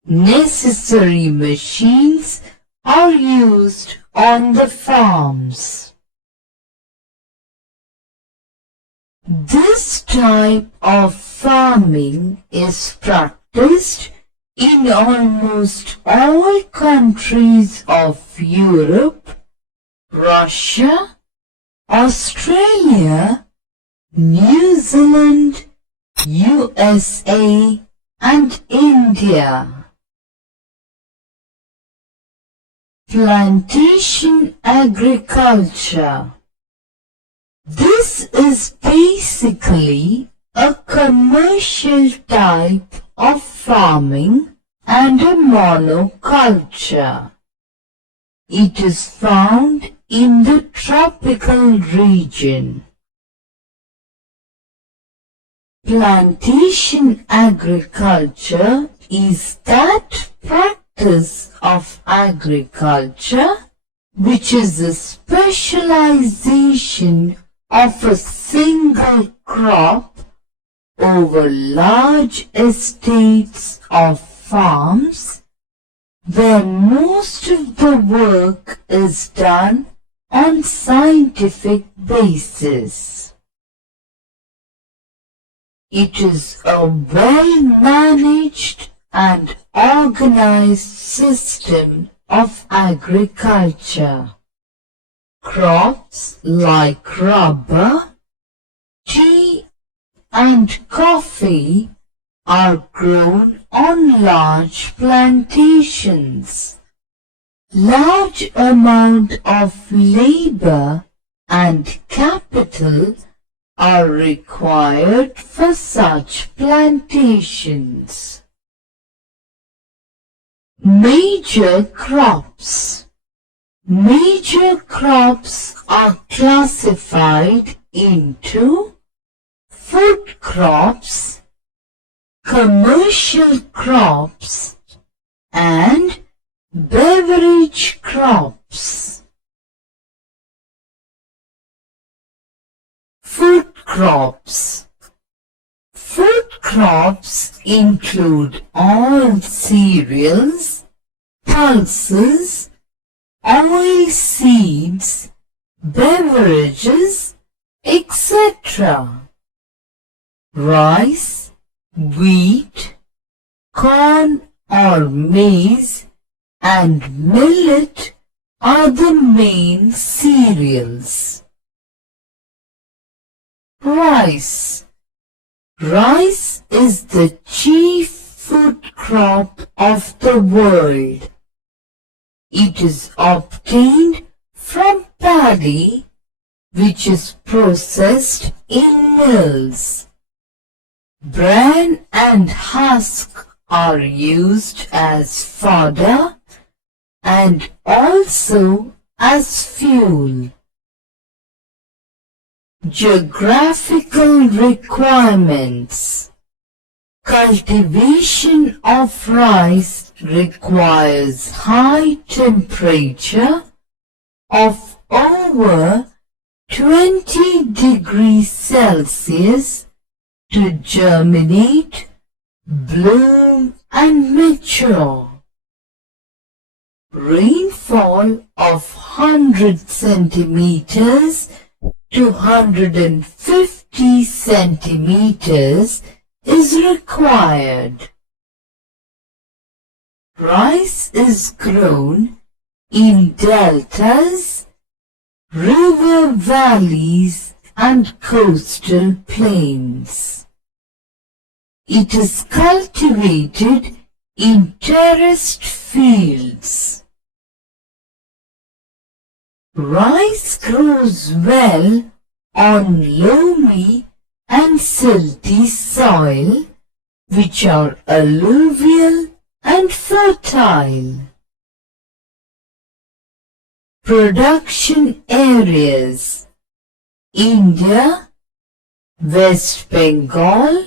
Necessary machines are used on the farms. This type of farming is practiced in almost all countries of Europe, Russia, Australia, New Zealand, USA, and India. Plantation agriculture. This is basically a commercial type of farming and a monoculture. It is found in the tropical region. Plantation agriculture is that practice of agriculture which is a specialization of a single crop over large estates of farms where most of the work is done on scientific basis. It is a well-managed and organized system of agriculture. Crops like rubber, tea and coffee are grown on large plantations. Large amount of labor and capital are required for such plantations. Major crops. Major crops are classified into food crops, commercial crops and beverage crops. Food crops. Food crops include all cereals, pulses, oil seeds, beverages, etc. Rice, wheat, corn or maize, and millet are the main cereals. Rice. Rice is the chief food crop of the world. It is obtained from paddy, which is processed in mills. Bran and husk are used as fodder and also as fuel. Geographical requirements. Cultivation of rice requires high temperature of over 20 degrees Celsius to germinate, bloom and mature. Rainfall of 100 centimeters to 150 centimeters is required. Rice is grown in deltas, river valleys and coastal plains. It is cultivated in terraced fields. Rice grows well on loamy and silty soil, which are alluvial and fertile. Production areas: India, West Bengal,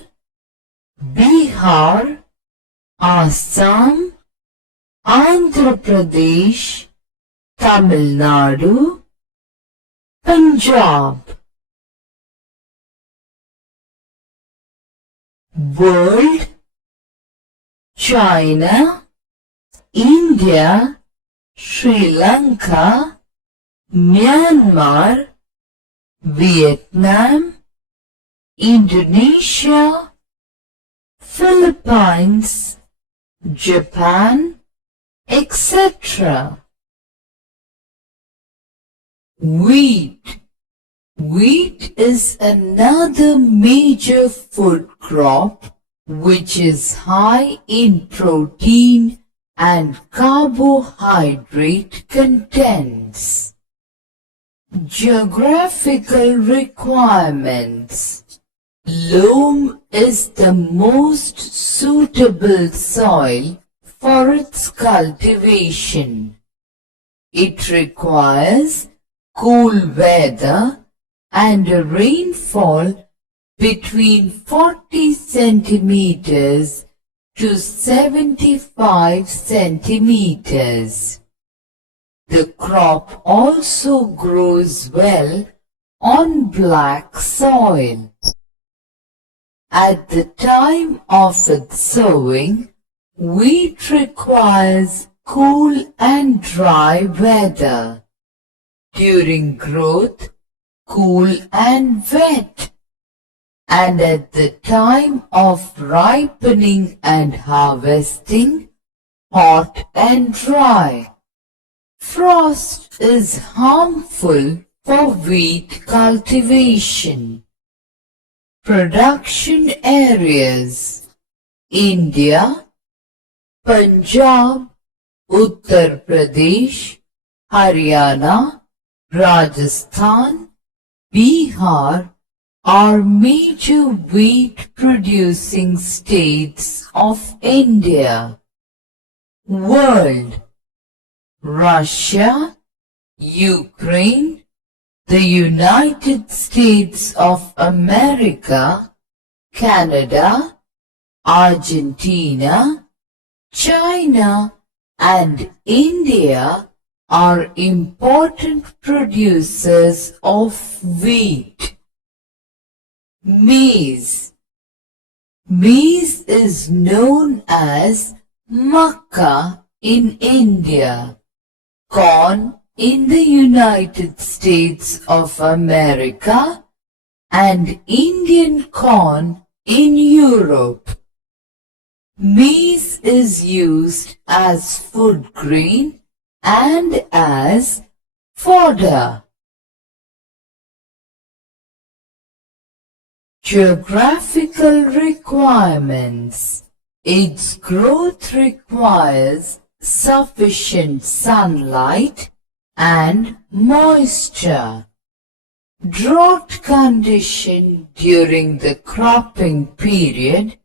Bihar, Assam, Andhra Pradesh, Tamil Nadu, Punjab. World: China, India, Sri Lanka, Myanmar, Vietnam, Indonesia, Philippines, Japan, etc. Wheat. Wheat is another major food crop which is high in protein and carbohydrate contents. Geographical requirements. Loam is the most suitable soil for its cultivation. It requires cool weather and a rainfall between 40 centimeters to 75 centimeters. The crop also grows well on black soil. At the time of its sowing, wheat requires cool and dry weather. During growth, cool and wet. And at the time of ripening and harvesting, hot and dry. Frost is harmful for wheat cultivation. Production areas: India, Punjab, Uttar Pradesh, Haryana, Rajasthan, Bihar are major wheat producing states of India. World: Russia, Ukraine, the United States of America, Canada, Argentina, China, and India are important producers of wheat. Maize. Maize is known as Makkah in India, corn in the United States of America, and Indian corn in Europe. Maize is used as food grain and as fodder. Geographical requirements. Its growth requires sufficient sunlight and moisture. Drought condition during the cropping period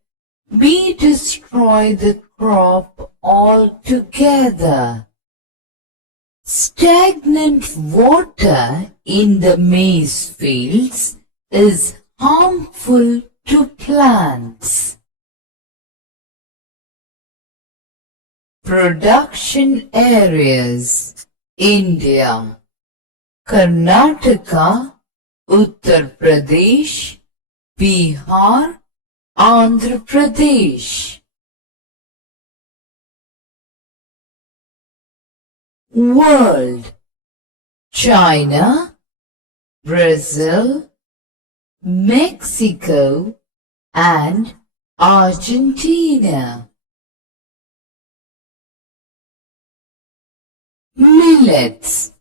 may destroy the crop altogether. Stagnant water in the maize fields is harmful to plants. Production areas. India, Karnataka, Uttar Pradesh, Bihar, Andhra Pradesh. World. China, Brazil, Mexico, and Argentina. Millets.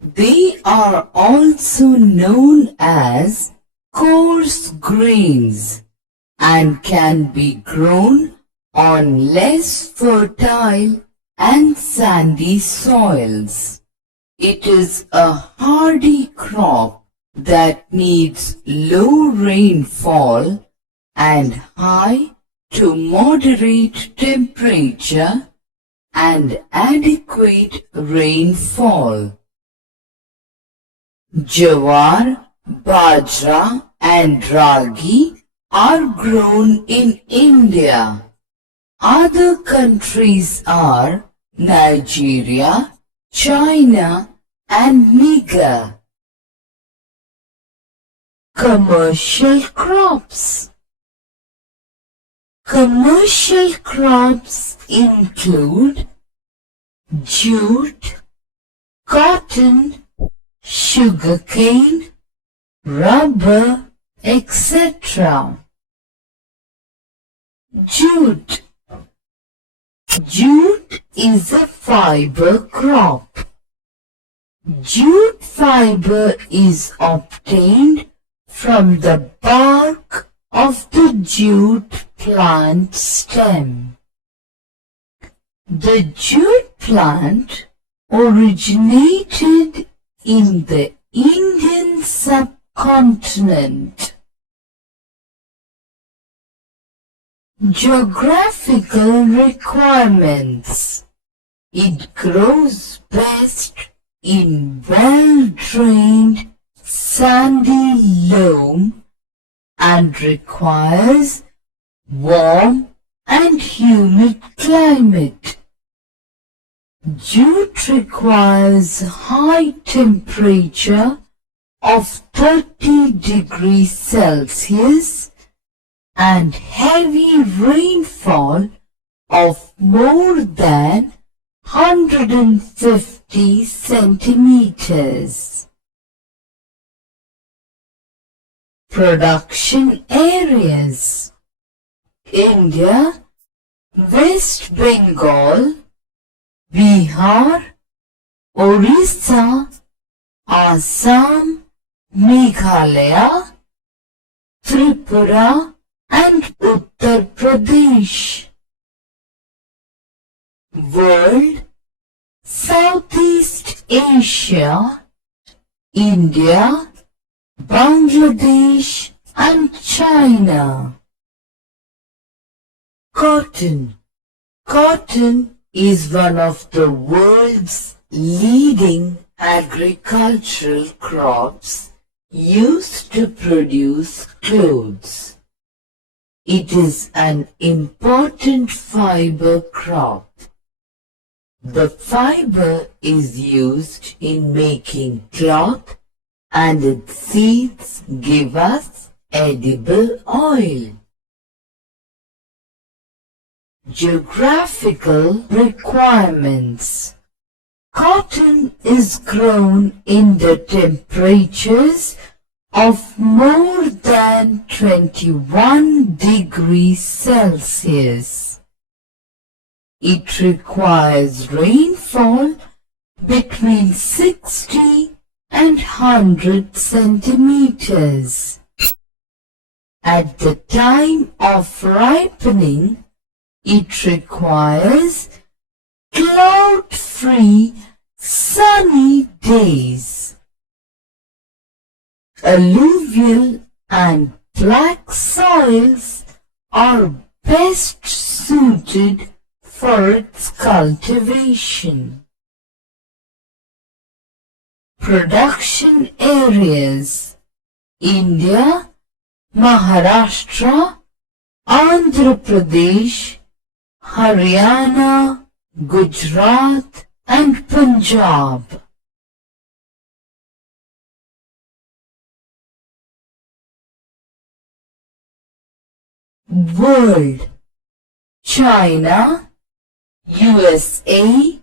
They are also known as coarse grains and can be grown on less fertile and sandy soils. It is a hardy crop that needs low rainfall and high to moderate temperature and adequate rainfall. Jawar, bajra and ragi are grown in India. Other countries are Nigeria, China and Niger. Commercial crops. Commercial crops include jute, cotton, sugarcane, rubber, etc. Jute. Jute is a fiber crop. Jute fiber is obtained from the bark of the jute plant stem. The jute plant originated in the Indian subcontinent. Geographical requirements. It grows best in well-drained sandy loam and requires warm and humid climate. Jute requires high temperature of 30 degrees Celsius and heavy rainfall of more than 150 centimeters. Production areas. India, West Bengal, Bihar, Orissa, Assam, Meghalaya, Tripura and Uttar Pradesh. World, Southeast Asia, India, Bangladesh and China. Cotton. Cotton is one of the world's leading agricultural crops used to produce clothes. It is an important fiber crop. The fiber is used in making cloth and its seeds give us edible oil. Geographical requirements. Cotton is grown in the temperatures of more than 21 degrees Celsius. It requires rainfall between 60 and 100 centimeters. At the time of ripening, it requires cloud-free sunny days. Alluvial and black soils are best suited for its cultivation. Production areas: India, Maharashtra, Andhra Pradesh, Haryana, Gujarat and Punjab. World: China, USA,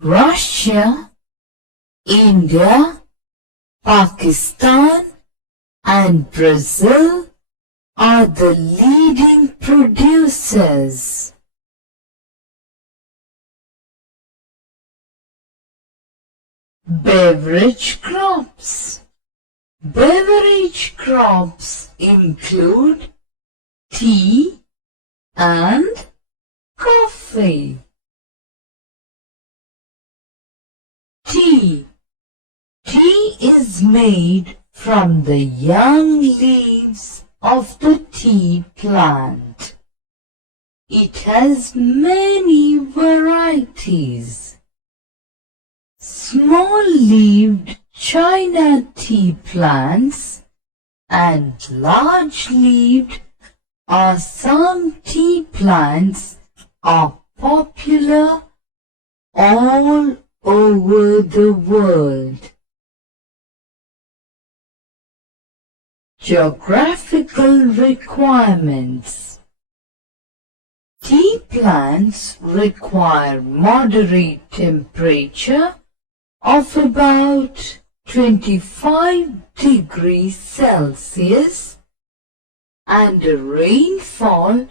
Russia, India, Pakistan and Brazil are the leading producers. Beverage crops. Beverage crops include tea and coffee. Tea. Tea is made from the young leaves of the tea plant. It has many varieties. Small-leaved China tea plants and large-leaved Assam tea plants are popular all over the world. Geographical requirements. Tea plants require moderate temperature of about 25 degrees Celsius and a rainfall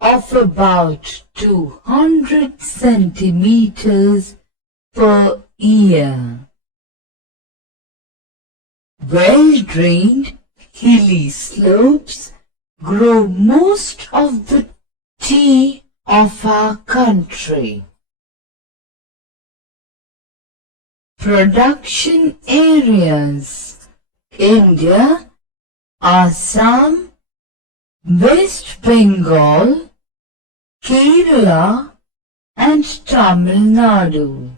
of about 200 centimeters per year. Well-drained, hilly slopes grow most of the tea of our country. Production areas: India, Assam, West Bengal, Kerala and Tamil Nadu.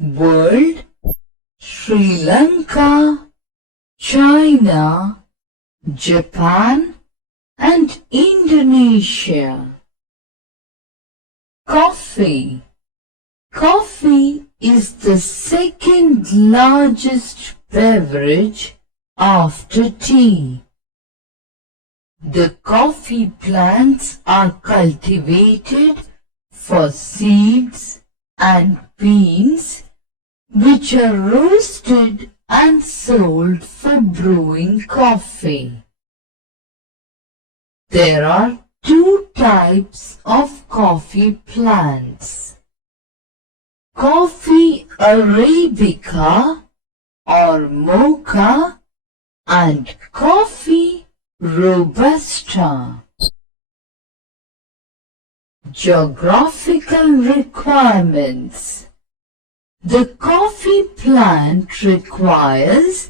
World: Sri Lanka, China, Japan and Indonesia. Coffee. Coffee is the second largest beverage after tea. The coffee plants are cultivated for seeds and beans, which are roasted and sold for brewing coffee. There are two types of coffee plants: Coffee Arabica or Mocha and Coffee Robusta. Geographical requirements. The coffee plant requires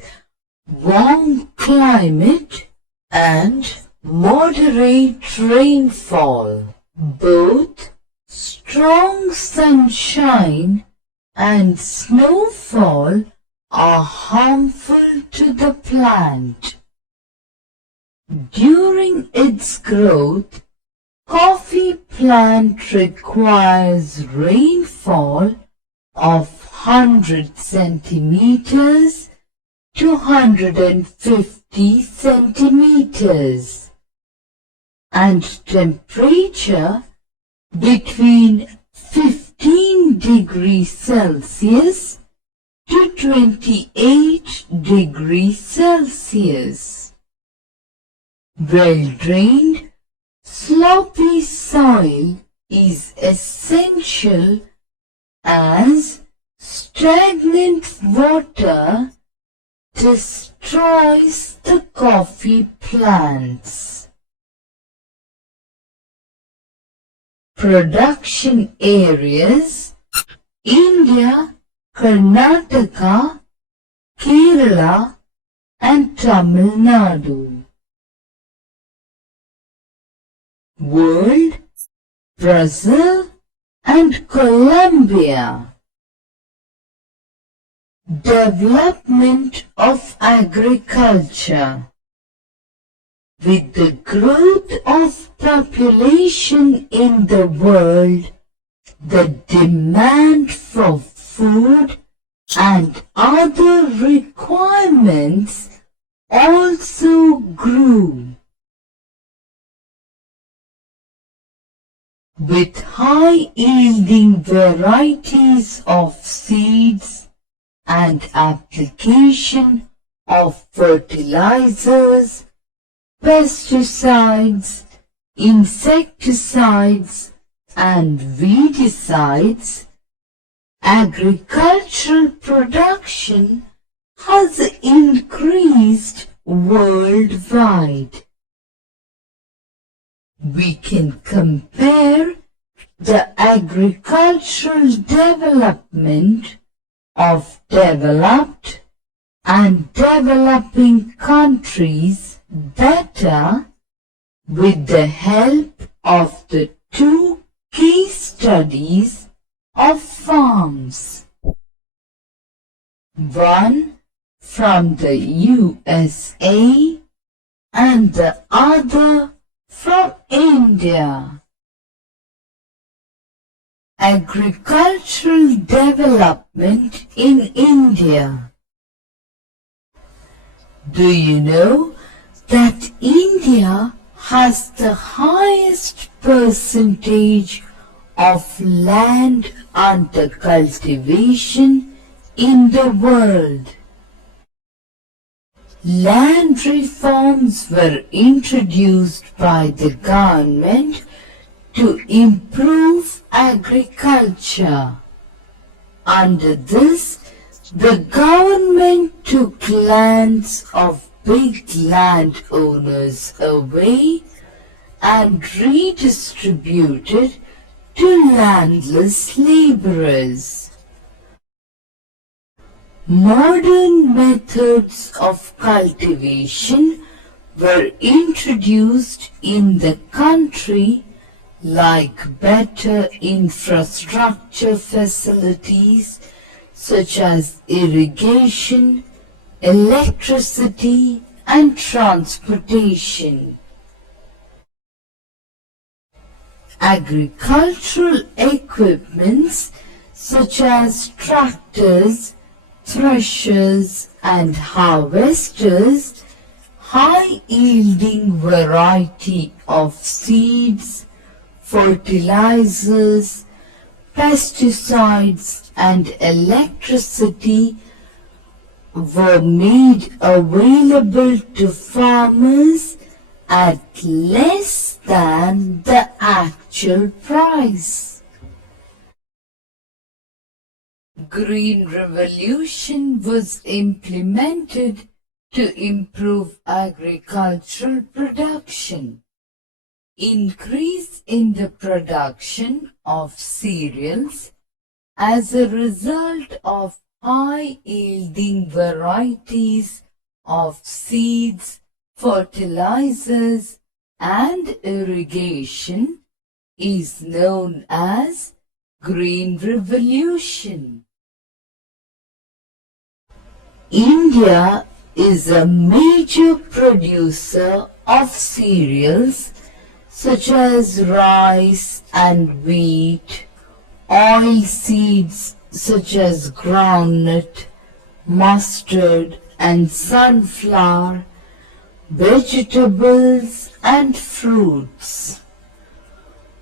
warm climate and moderate rainfall. Both strong sunshine and snowfall are harmful to the plant. During its growth, coffee plant requires rainfall of 100 centimeters to 150 centimeters and temperature between 15 degrees Celsius to 28 degrees Celsius. Well-drained, slopy soil is essential as stagnant water destroys the coffee plants. Production areas: India, Karnataka, Kerala and Tamil Nadu. World: Brazil and Colombia. Development of agriculture. With the growth of population in the world, the demand for food and other requirements also grew. With high-yielding varieties of seeds and application of fertilizers, pesticides, insecticides and weedicides, agricultural production has increased worldwide. We can compare the agricultural development of developed and developing countries better with the help of the two case studies of farms. One from the USA and the other from India. Agricultural development in India. Do you know that India has the highest percentage of land under cultivation in the world? Land reforms were introduced by the government to improve agriculture. Under this, the government took lands of big landowners away and redistributed to landless laborers. Modern methods of cultivation were introduced in the country, like better infrastructure facilities such as irrigation, electricity and transportation. Agricultural equipments such as tractors, threshers and harvesters, high-yielding variety of seeds, fertilizers, pesticides and electricity were made available to farmers at less than the actual price. Green Revolution was implemented to improve agricultural production. Increase in the production of cereals as a result of high-yielding varieties of seeds, fertilizers and irrigation is known as Green Revolution. India is a major producer of cereals such as rice and wheat, oilseeds such as groundnut, mustard and sunflower, vegetables and fruits.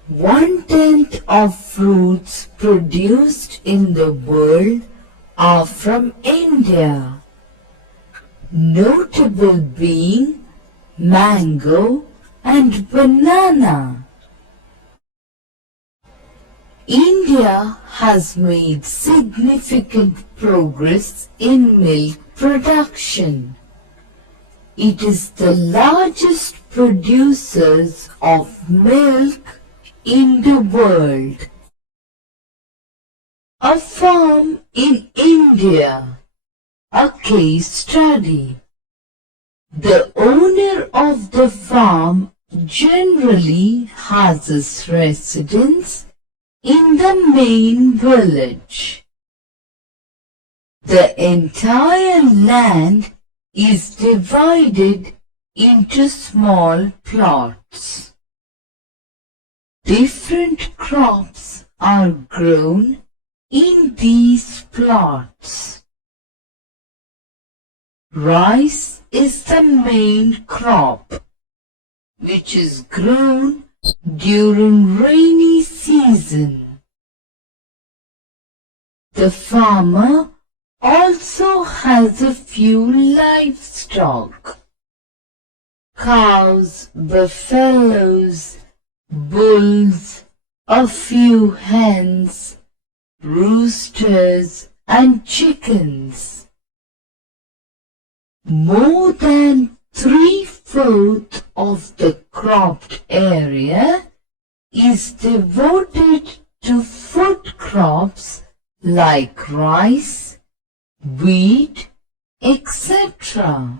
1/10 of fruits produced in the world are from India, notable being mango and banana. India has made significant progress in milk production. It is the largest producers of milk in the world. A farm in India, a case study. The owner of the farm generally has his residence in the main village. The entire land is divided into small plots. Different crops are grown in these plots. Rice is the main crop, which is grown during rainy season. The farmer also has a few livestock: cows, buffaloes, bulls, a few hens, roosters and chickens. More than 3/4 of the cropped area is devoted to food crops like rice, wheat, etc.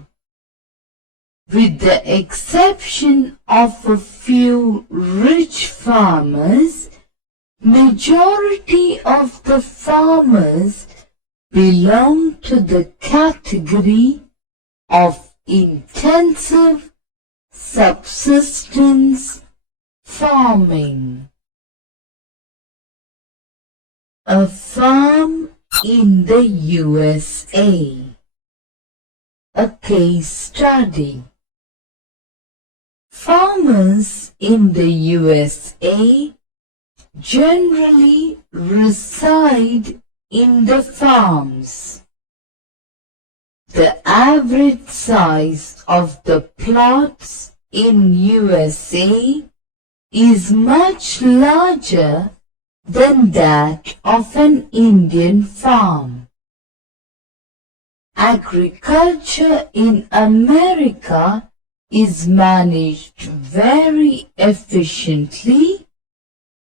With the exception of a few rich farmers, majority of the farmers belong to the category of intensive subsistence farming. A farm in the USA, a case study. Farmers in the USA generally reside in the farms. The average size of the plots in USA is much larger than that of an Indian farm. Agriculture in America is managed very efficiently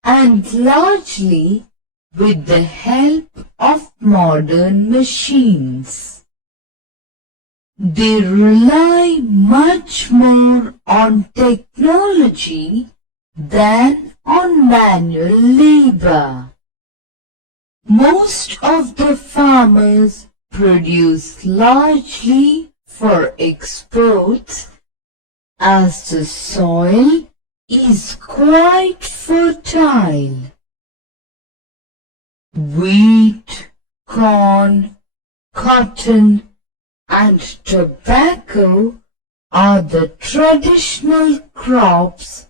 and largely with the help of modern machines. They rely much more on technology than on manual labor. Most of the farmers produce largely for exports as the soil is quite fertile. Wheat, corn, cotton, and tobacco are the traditional crops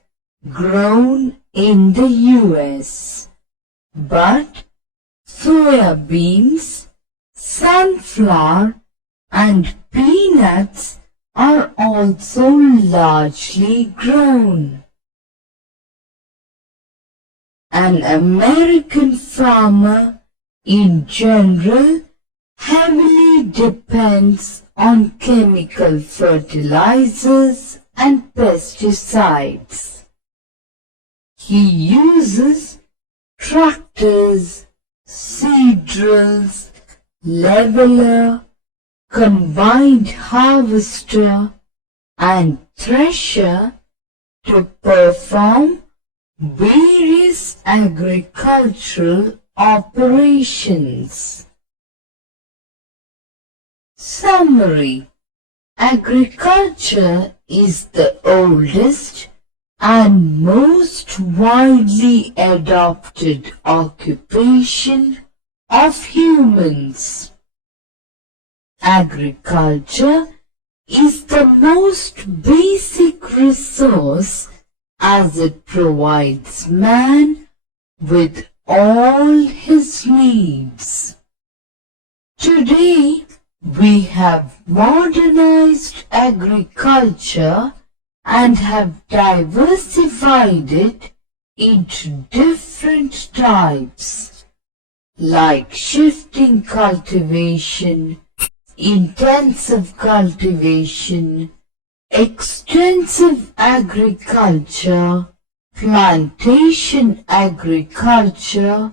grown in the US, but soya beans, sunflower, and peanuts are also largely grown. An American farmer in general heavily depends on chemical fertilizers and pesticides. He uses tractors, seed drills, leveler, combined harvester, and thresher to perform various agricultural operations. Summary: Agriculture is the oldest and most widely adopted occupation of humans. Agriculture is the most basic resource as it provides man with all his needs. Today, we have modernized agriculture and have diversified it into different types, like shifting cultivation, intensive cultivation, extensive agriculture, plantation agriculture,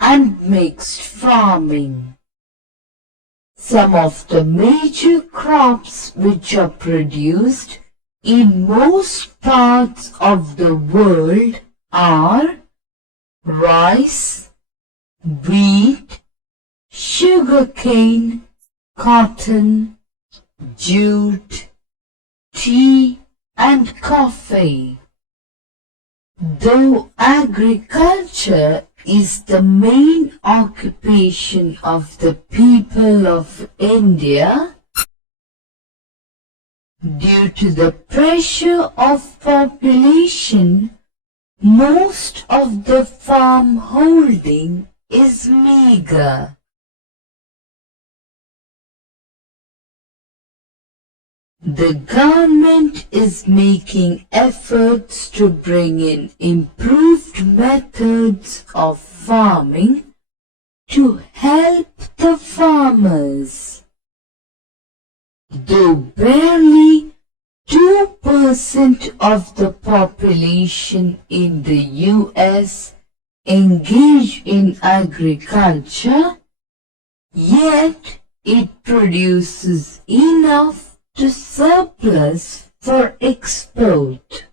and mixed farming. Some of the major crops which are produced in most parts of the world are rice, wheat, sugarcane, cotton, jute, tea, and coffee. Though agriculture is the main occupation of the people of India, due to the pressure of population, most of the farm holding is meager. The government is making efforts to bring in improved methods of farming to help the farmers. Though barely 2% of the population in the US engage in agriculture, yet it produces enough to surplus for export.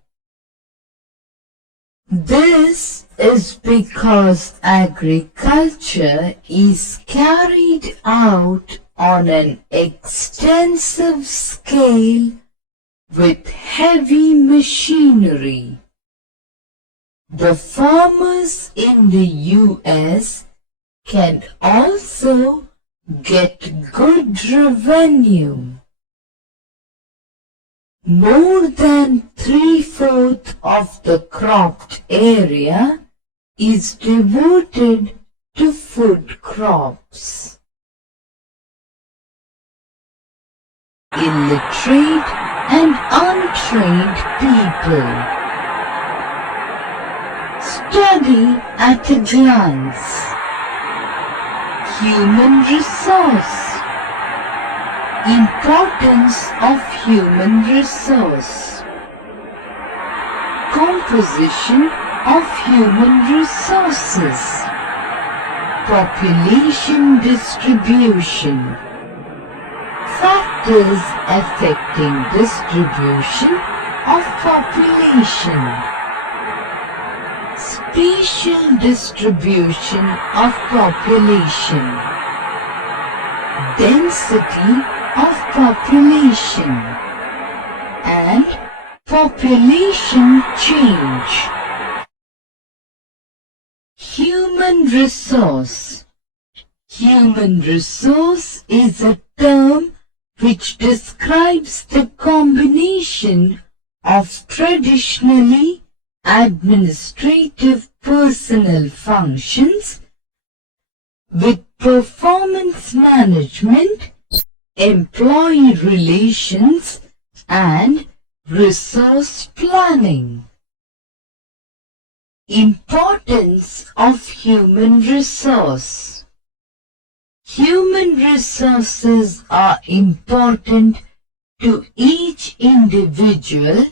This is because agriculture is carried out on an extensive scale with heavy machinery. The farmers in the US can also get good revenue. More than 3/4 of the cropped area is devoted to food crops. Illiterate and untrained people. Study at a glance. Human resource. Importance of human resource. Composition of human resources. Population distribution. Factors affecting distribution of population. Spatial distribution of population. Density of population and population change. Human resource. Human resource is a term which describes the combination of traditionally administrative personnel functions with performance management, employee relations, and resource planning. Importance of human resource. Human resources are important to each individual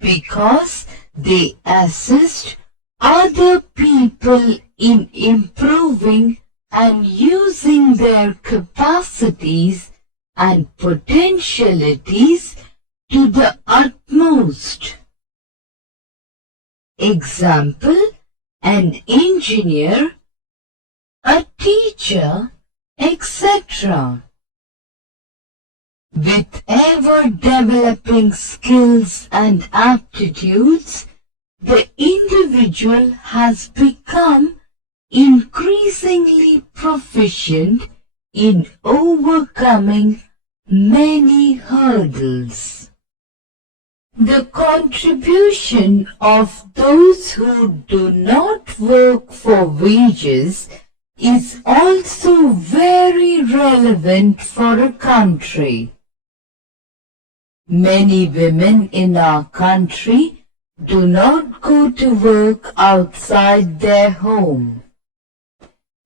because they assist other people in improving and using their capacities and potentialities to the utmost. Example, an engineer, a teacher, etc. With ever-developing skills and aptitudes, the individual has become increasingly proficient in overcoming many hurdles. The contribution of those who do not work for wages is also very relevant for a country. Many women in our country do not go to work outside their home.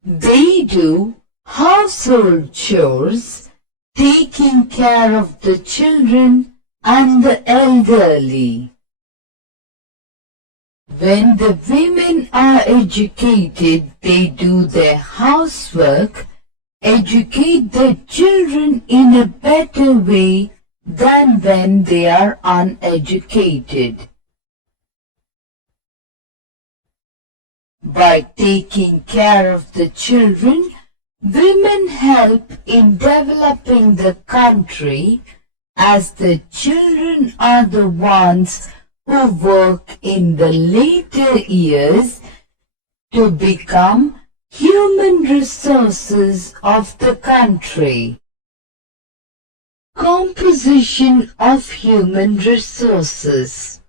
They do household chores, taking care of the children and the elderly. When the women are educated, they do their housework, educate their children in a better way than when they are uneducated. By taking care of the children, women help in developing the country, as the children are the ones who work in the later years to become human resources of the country. Composition of human resources.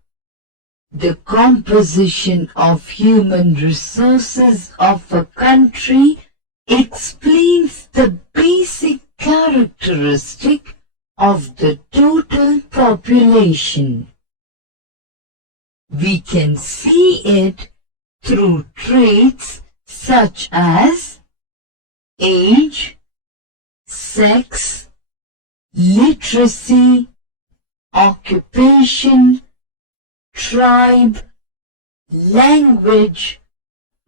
The composition of human resources of a country explains the basic characteristic of the total population. We can see it through traits such as age, sex, literacy, occupation, tribe, language,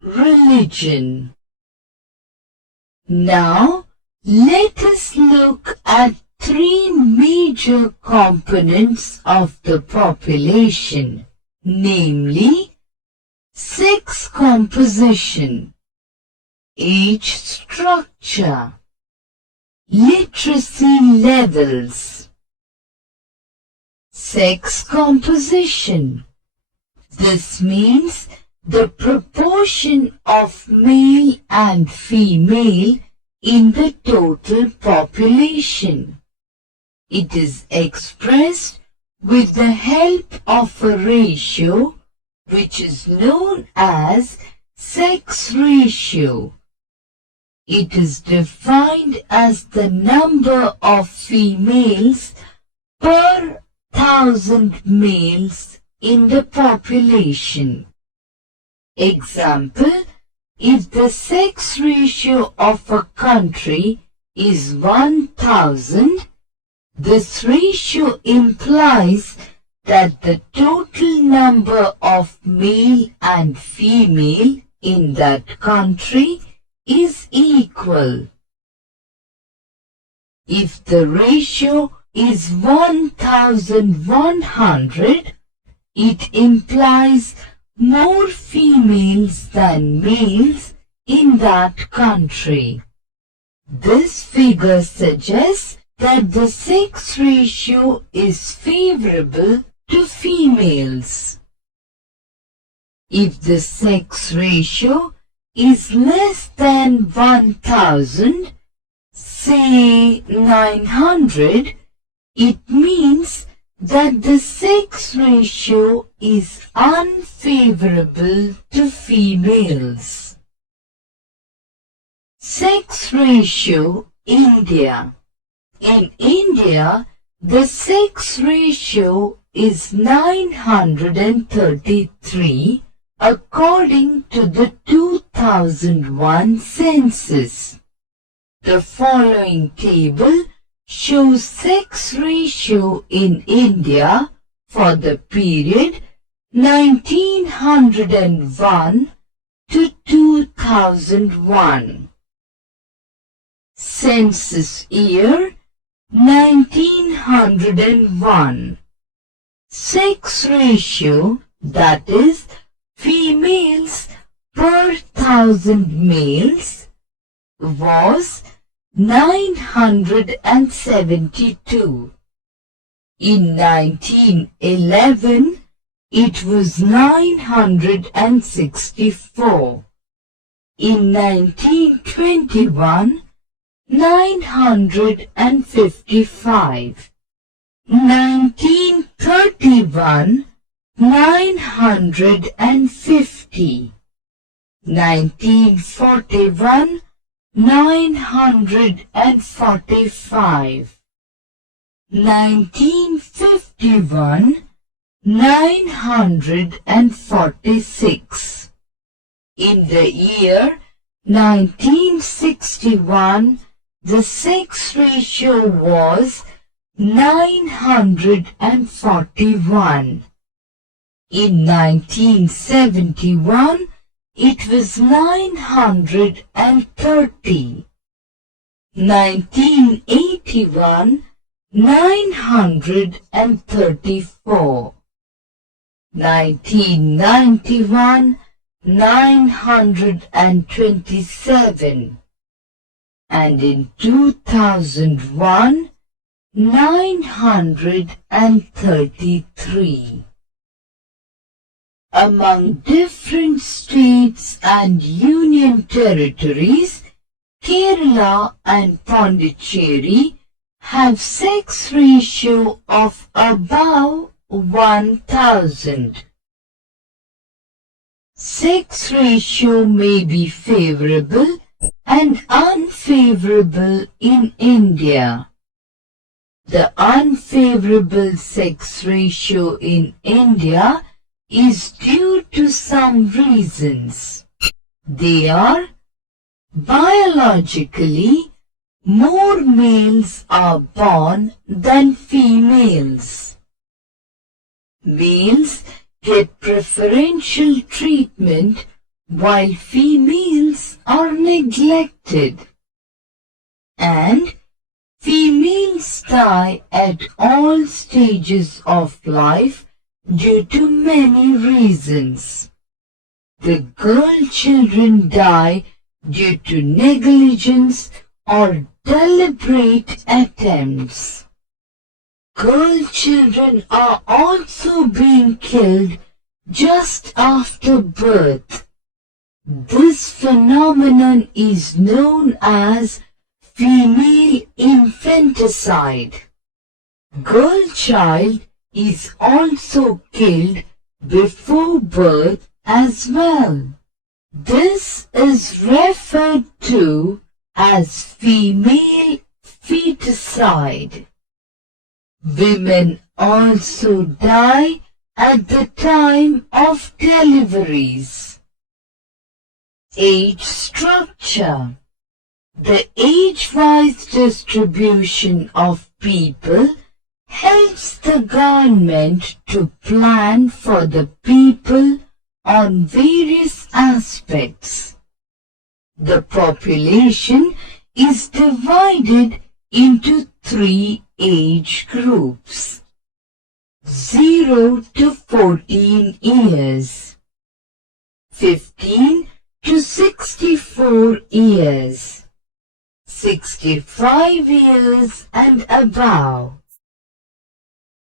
religion. Now, let us look at three major components of the population, namely, sex composition, age structure, literacy levels. Sex composition. This means the proportion of male and female in the total population. It is expressed with the help of a ratio which is known as sex ratio. It is defined as the number of females per 1,000 males in the population. Example, if the sex ratio of a country is 1,000, this ratio implies that the total number of male and female in that country is equal. If the ratio is 1,100, it implies more females than males in that country. This figure suggests that the sex ratio is favorable to females. If the sex ratio is less than 1,000, say 900, it means that the sex ratio is unfavorable to females. Sex ratio India. In India, the sex ratio is 933 according to the 2001 census. The following table shows sex ratio in India for the period 1901 to 2001. Census year 1901. Sex ratio, that is, females per 1,000 males, was 972. In 1911, it was 964. In 1921, 955. 1931, 950. 1941, 945. 1951, 946. In the year 1961, the sex ratio was 941. In 1971, it was 930. 1981, 934. 1991, 927. And in 2001, 933. Among different states and union territories, Kerala and Pondicherry have sex ratio of above 1000. Sex ratio may be favorable and unfavorable in India. The unfavorable sex ratio in India is due to some reasons. They are: biologically, more males are born than females. Males get preferential treatment while females are neglected. And females die at all stages of life due to many reasons. The girl children die due to negligence or deliberate attempts. Girl children are also being killed just after birth. This phenomenon is known as female infanticide. Girl child is also killed before birth as well. This is referred to as female feticide. Women also die at the time of deliveries. Age structure. The age-wise distribution of people helps the government to plan for the people on various aspects. The population is divided into 3 age groups: 0 to 14 years, 15 to 64 years, 65 years and above.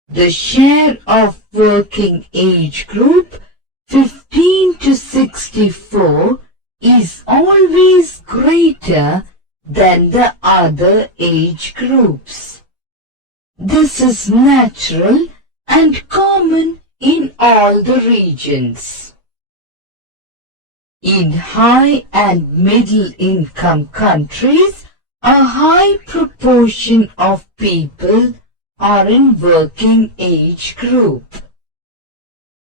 The share of working age group 15 to 64 is always greater than the other age groups. This is natural and common in all the regions. In high and middle income countries, a high proportion of people are in working age group.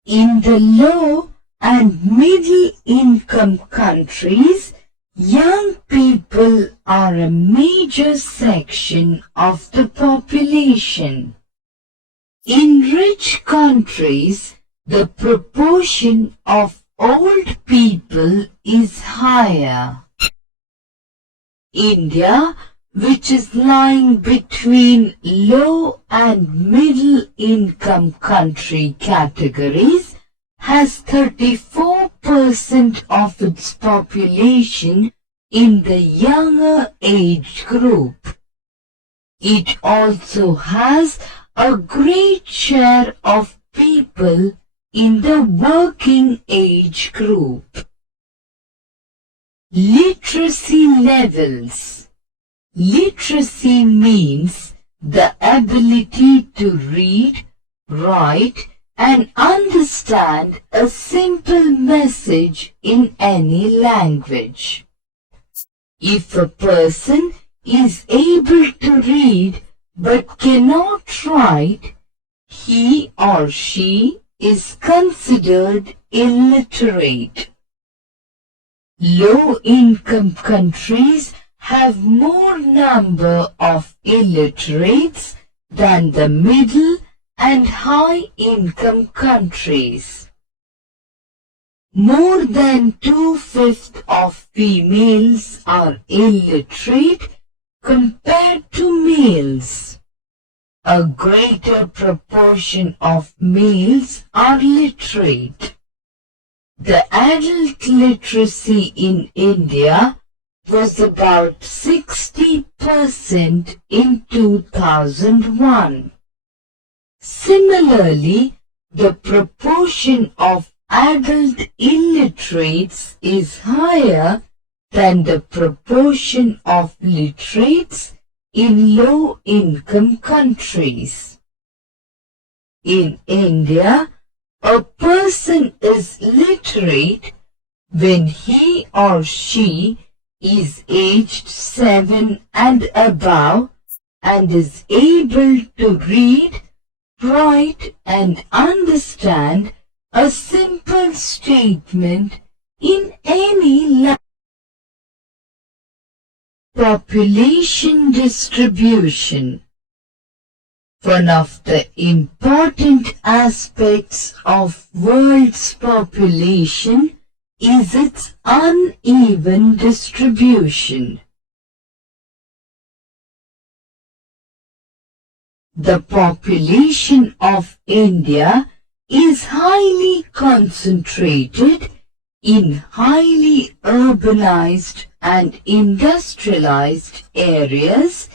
In the low and middle income countries, young people are a major section of the population. In rich countries, the proportion of old people is higher. India, which is lying between low and middle income country categories, has 34% of its population in the younger age group. It also has a great share of people in the working age group. Literacy levels. Literacy means the ability to read, write, and understand a simple message in any language. If a person is able to read but cannot write, he or she is considered illiterate. Low-income countries have more number of illiterates than the middle and high-income countries. More than 2/5 of females are illiterate compared to males. A greater proportion of males are literate. The adult literacy in India was about 60% in 2001. Similarly, the proportion of adult illiterates is higher than the proportion of literates in low-income countries. In India, a person is literate when he or she is aged 7 and above and is able to read, write and understand a simple statement in any language. Population distribution. One of the important aspects of world's population is its uneven distribution. The population of India is highly concentrated in highly urbanized and industrialized areas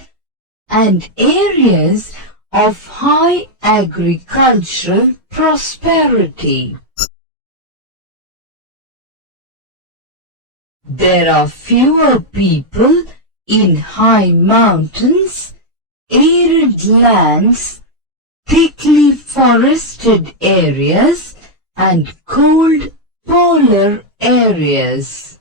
and areas of high agricultural prosperity. There are fewer people in high mountains, arid lands, thickly forested areas, and cold polar areas.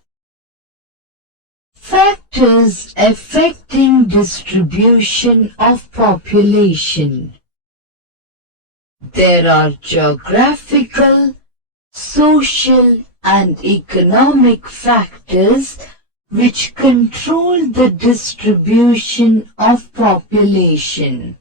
Factors affecting distribution of population. There are geographical, social, and economic factors which control the distribution of population.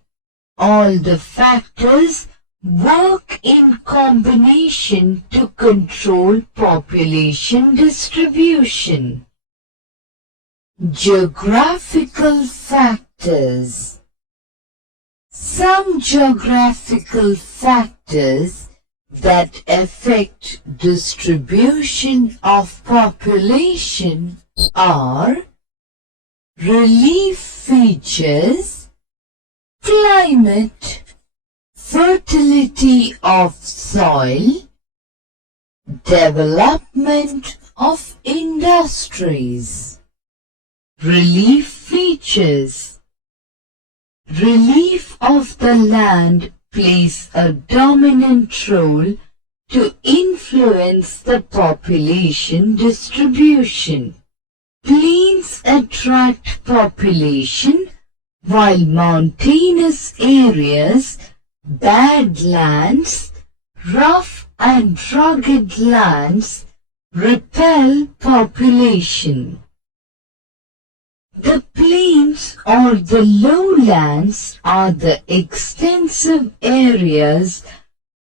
All the factors work in combination to control population distribution. Geographical factors. Some geographical factors that affect distribution of population are relief features, climate, fertility of soil, development of industries. Relief features. Relief of the land plays a dominant role to influence the population distribution. Plains attract population, while mountainous areas, badlands, rough and rugged lands repel population. The plains or the lowlands are the extensive areas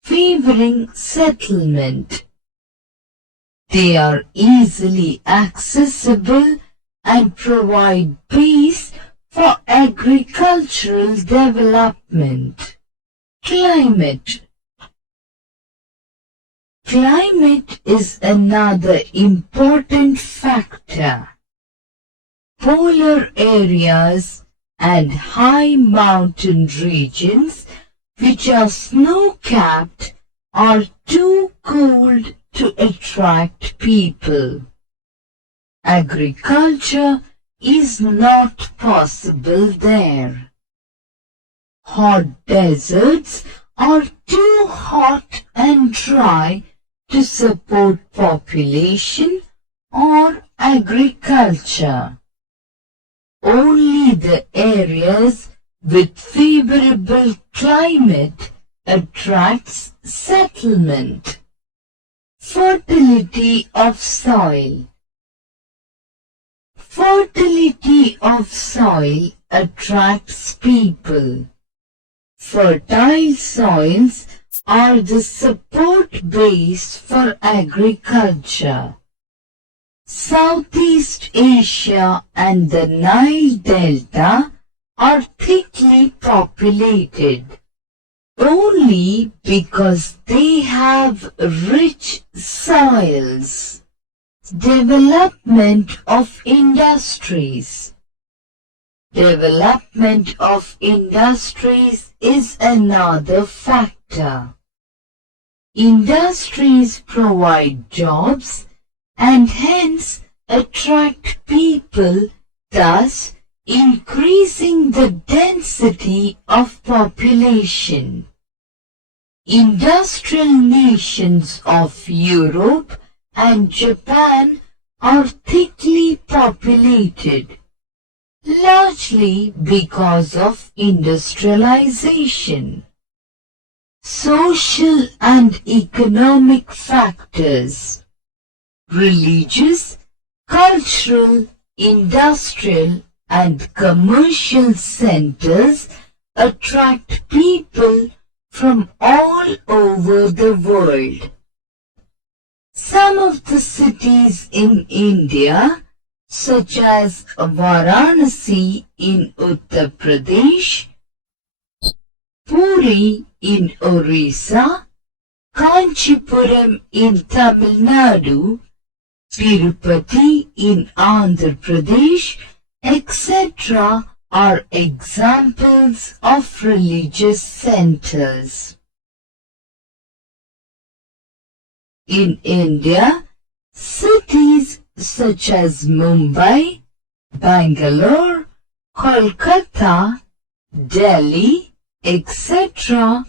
favoring settlement. They are easily accessible and provide base for agricultural development. Climate. Climate is another important factor. polar areas and high mountain regions which are snow-capped are too cold to attract people. Agriculture is not possible there. Hot deserts are too hot and dry to support population or agriculture. Only the areas with favorable climate attracts settlement. Fertility of soil. Fertility of soil attracts people. Fertile soils are the support base for agriculture. Southeast Asia and the Nile Delta are thickly populated only because they have rich soils. Development of industries. Development of industries is another factor. Industries provide jobs and hence attract people, thus increasing the density of population. Industrial nations of Europe and Japan are thickly populated, largely because of industrialization. Social and economic factors. Religious, cultural, industrial, and commercial centers attract people from all over the world. Some of the cities in India, such as Varanasi in Uttar Pradesh, Puri in Orissa, Kanchipuram in Tamil Nadu, Tirupati in Andhra Pradesh, etc. are examples of religious centers. In India, cities such as Mumbai, Bangalore, Kolkata, Delhi, etc.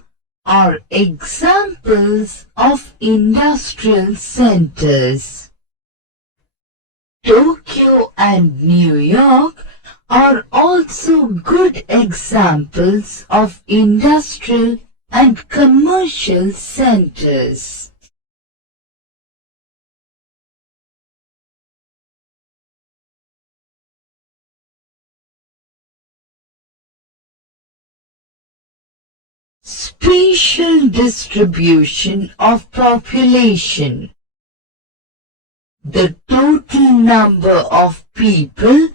are examples of industrial centers. Tokyo and New York are also good examples of industrial and commercial centers. Spatial distribution of population. The total number of people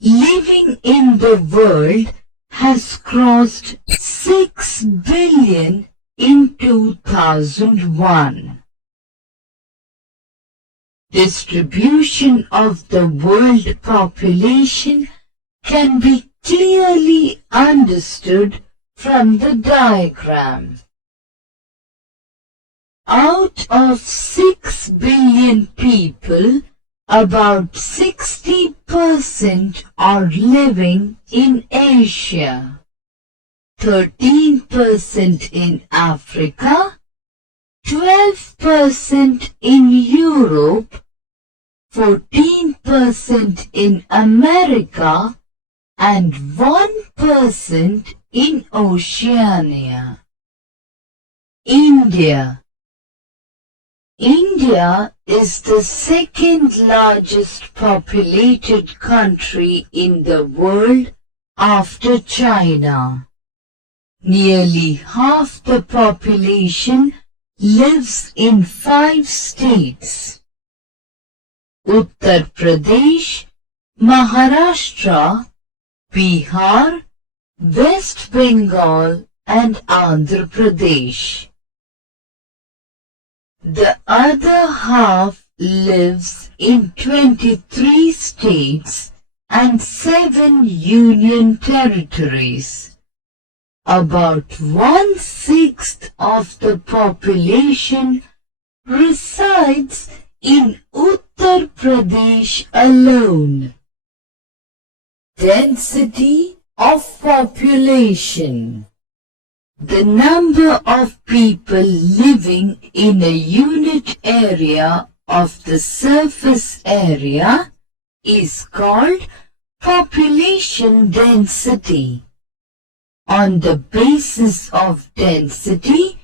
living in the world has crossed 6 billion in 2001. Distribution of the world population can be clearly understood from the diagram. Out of 6 billion people, about 60% are living in Asia, 13% in Africa, 12% in Europe, 14% in America, and 1% in Oceania. India. India is the second largest populated country in the world after China. Nearly half the population lives in 5 states: Uttar Pradesh, Maharashtra, Bihar, West Bengal, and Andhra Pradesh. The other half lives in 23 states and 7 union territories. About 1/6 of the population resides in Uttar Pradesh alone. Density of population. The number of people living in a unit area of the surface area is called population density. On the basis of density,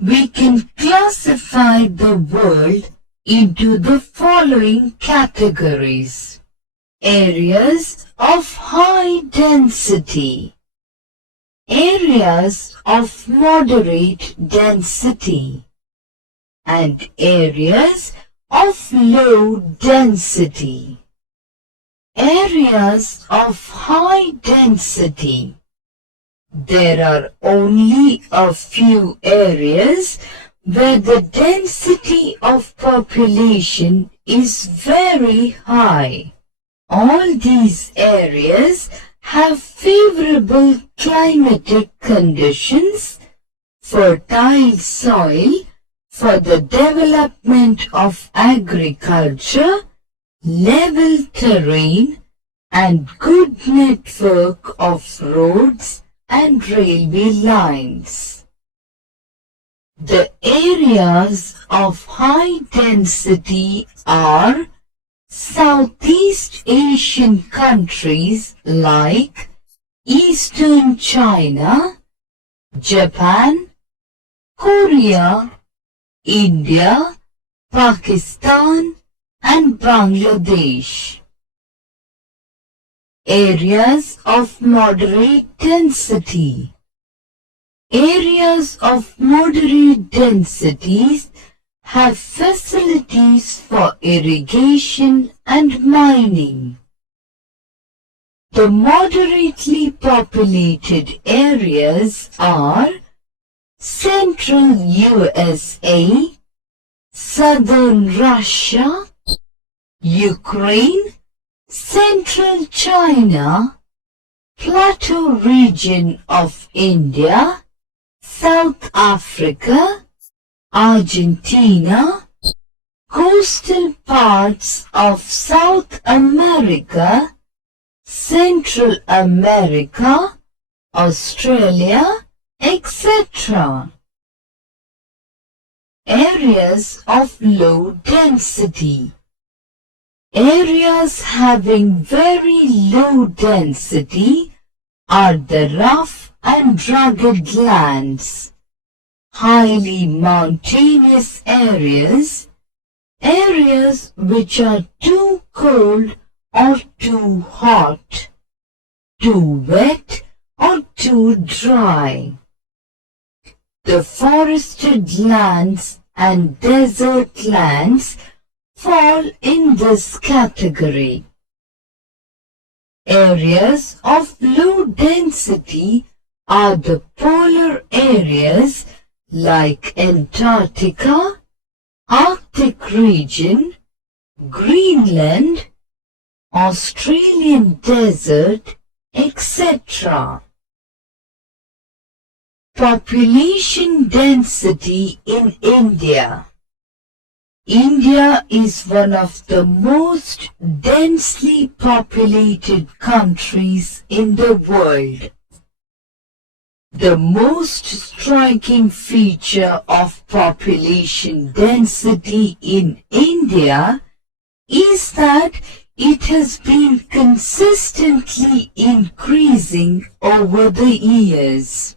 we can classify the world into the following categories. Areas of high density, areas of moderate density, and areas of low density. Areas of high density. There are only a few areas where the density of population is very high. All these areas have favorable climatic conditions, fertile soil for the development of agriculture, level terrain, and good network of roads and railway lines. The areas of high density are Southeast Asian countries like Eastern China, Japan, Korea, India, Pakistan, and Bangladesh. Areas of moderate density. Areas of moderate densities have facilities for irrigation and mining. The moderately populated areas are Central USA, Southern Russia, Ukraine, Central China, Plateau region of India, South Africa, Argentina, coastal parts of South America, Central America, Australia, etc. Areas of low density. Areas having very low density are the rough and rugged lands, highly mountainous areas, areas which are too cold or too hot, too wet or too dry. The forested lands and desert lands fall in this category. Areas of low density are the polar areas like Antarctica, Arctic region, Greenland, Australian desert, etc. Population density in India. India is one of the most densely populated countries in the world. The most striking feature of population density in India is that it has been consistently increasing over the years.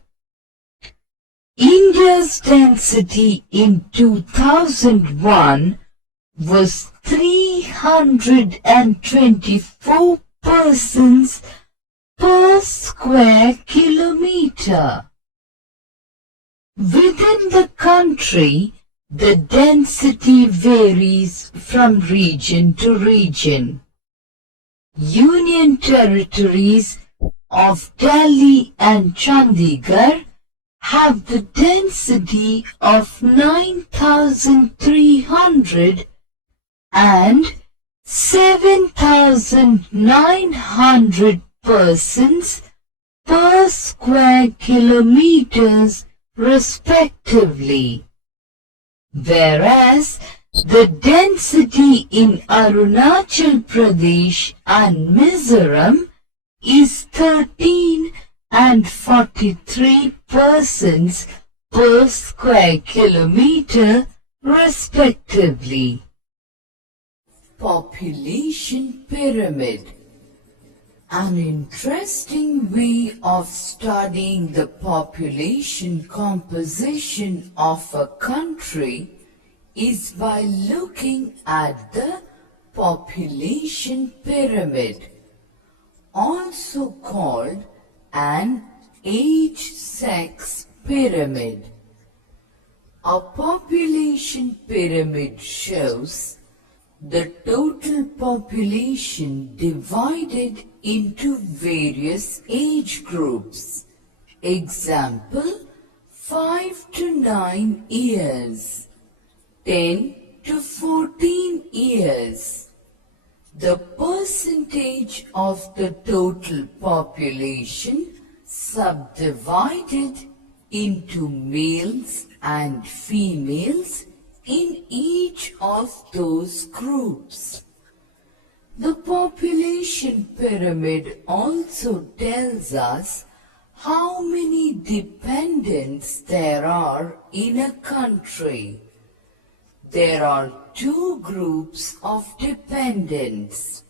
India's density in 2001 was 324 persons per square kilometer. Within the country, the density varies from region to region. Union territories of Delhi and Chandigarh have the density of 9,300 and 7,900 persons per square kilometers respectively, whereas the density in Arunachal Pradesh and Mizoram is 13 and 43 persons per square kilometer respectively. Population pyramid. An interesting way of studying the population composition of a country is by looking at the population pyramid, also called an age-sex pyramid. A population pyramid shows the total population divided into various age groups. Example, 5 to 9 years, 10 to 14 years. The percentage of the total population subdivided into males and females in each of those groups. The population pyramid also tells us how many dependents there are in a country. There are two groups of dependents: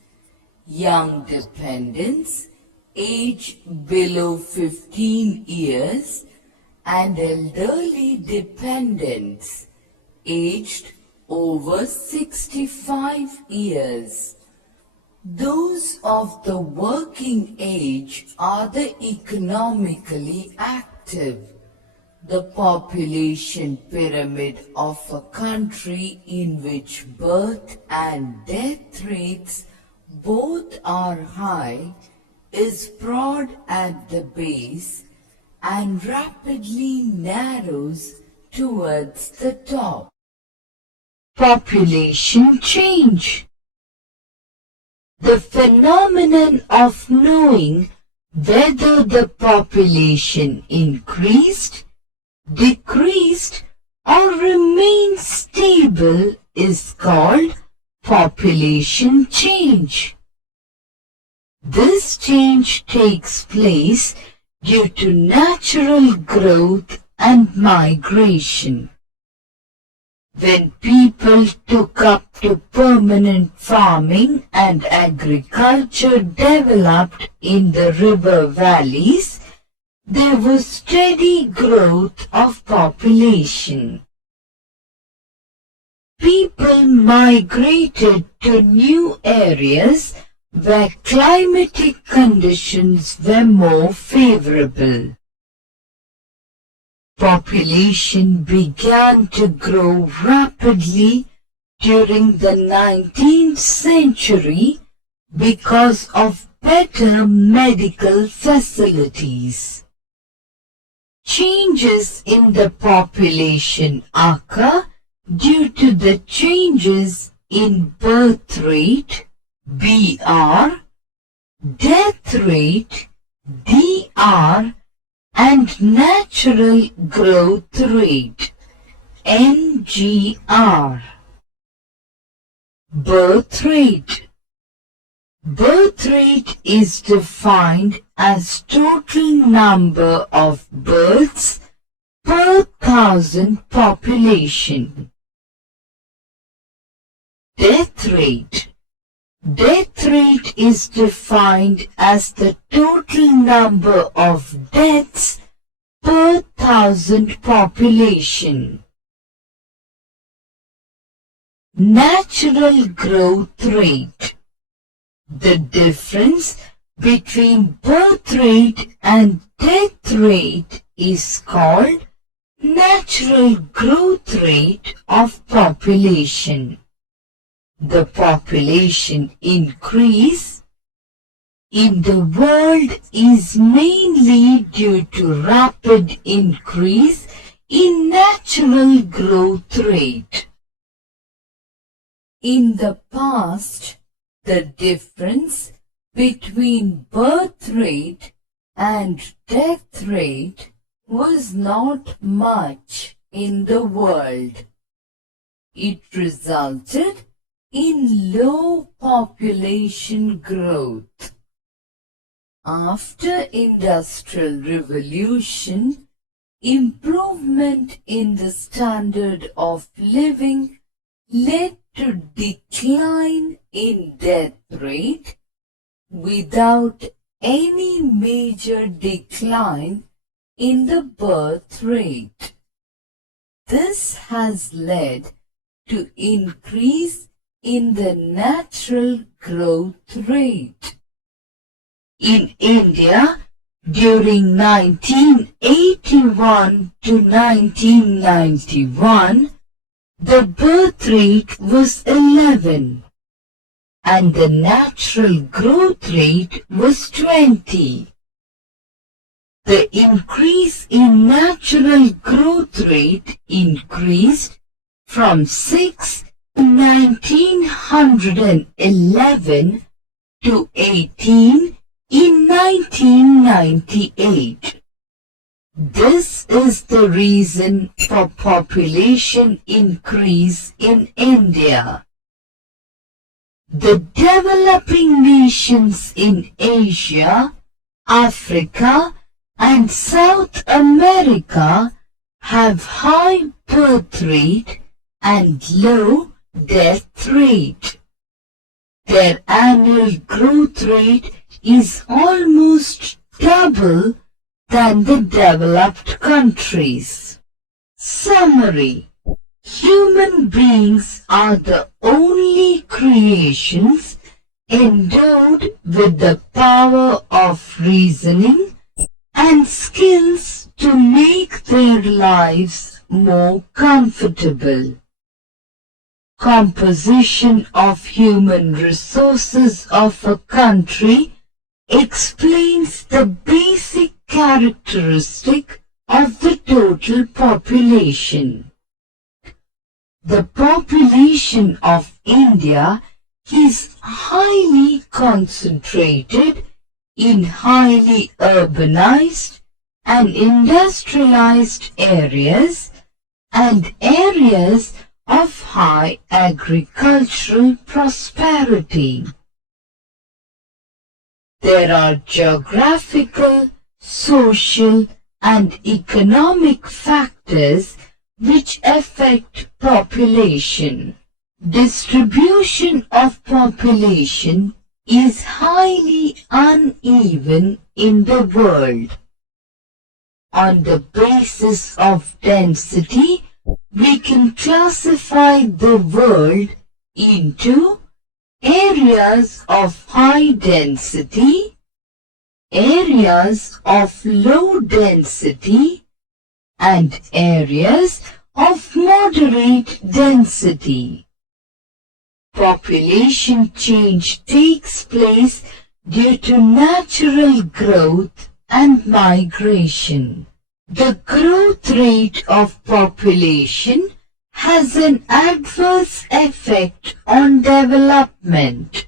young dependents aged below 15 years and elderly dependents aged over 65 years. Those of the working age are the economically active. The population pyramid of a country in which birth and death rates both are high is broad at the base and rapidly narrows towards the top. Population change. The phenomenon of knowing whether the population increased, decreased, or remained stable is called population change. This change takes place due to natural growth and migration. When people took up to permanent farming and agriculture developed in the river valleys, there was steady growth of population. People migrated to new areas where climatic conditions were more favorable. Population began to grow rapidly during the 19th century because of better medical facilities. Changes in the population occur due to the changes in birth rate, BR, death rate, DR, and natural growth rate, NGR. Birth rate. Birth rate is defined as total number of births per thousand population. Death rate. Death rate is defined as the total number of deaths per thousand population. Natural growth rate. The difference between birth rate and death rate is called natural growth rate of population. The population increase in the world is mainly due to rapid increase in natural growth rate. In the past, The difference between birth rate and death rate was not much in the world. It resulted in low population growth. After Industrial Revolution, improvement in the standard of living led to decline in death rate without any major decline in the birth rate. This has led to increase in the natural growth rate. In India, during 1981 to 1991, the birth rate was 11 and the natural growth rate was 20. The increase in natural growth rate increased from 6 in 1911 to 18 in 1998. This is the reason for population increase in India. The developing nations in Asia, Africa, and South America have high birth rate and low death rate. Their annual growth rate is almost double than the developed countries. Summary: human beings are the only creations endowed with the power of reasoning and skills to make their lives more comfortable. Composition of human resources of a country explains the basic characteristic of the total population. The population of India is highly concentrated in highly urbanized and industrialized areas and areas of high agricultural prosperity. There are geographical, social, and economic factors which affect population. Distribution of population is highly uneven in the world. On the basis of density, we can classify the world into areas of high density, areas of low density, and areas of moderate density. Population change takes place due to natural growth and migration. The growth rate of population has an adverse effect on development.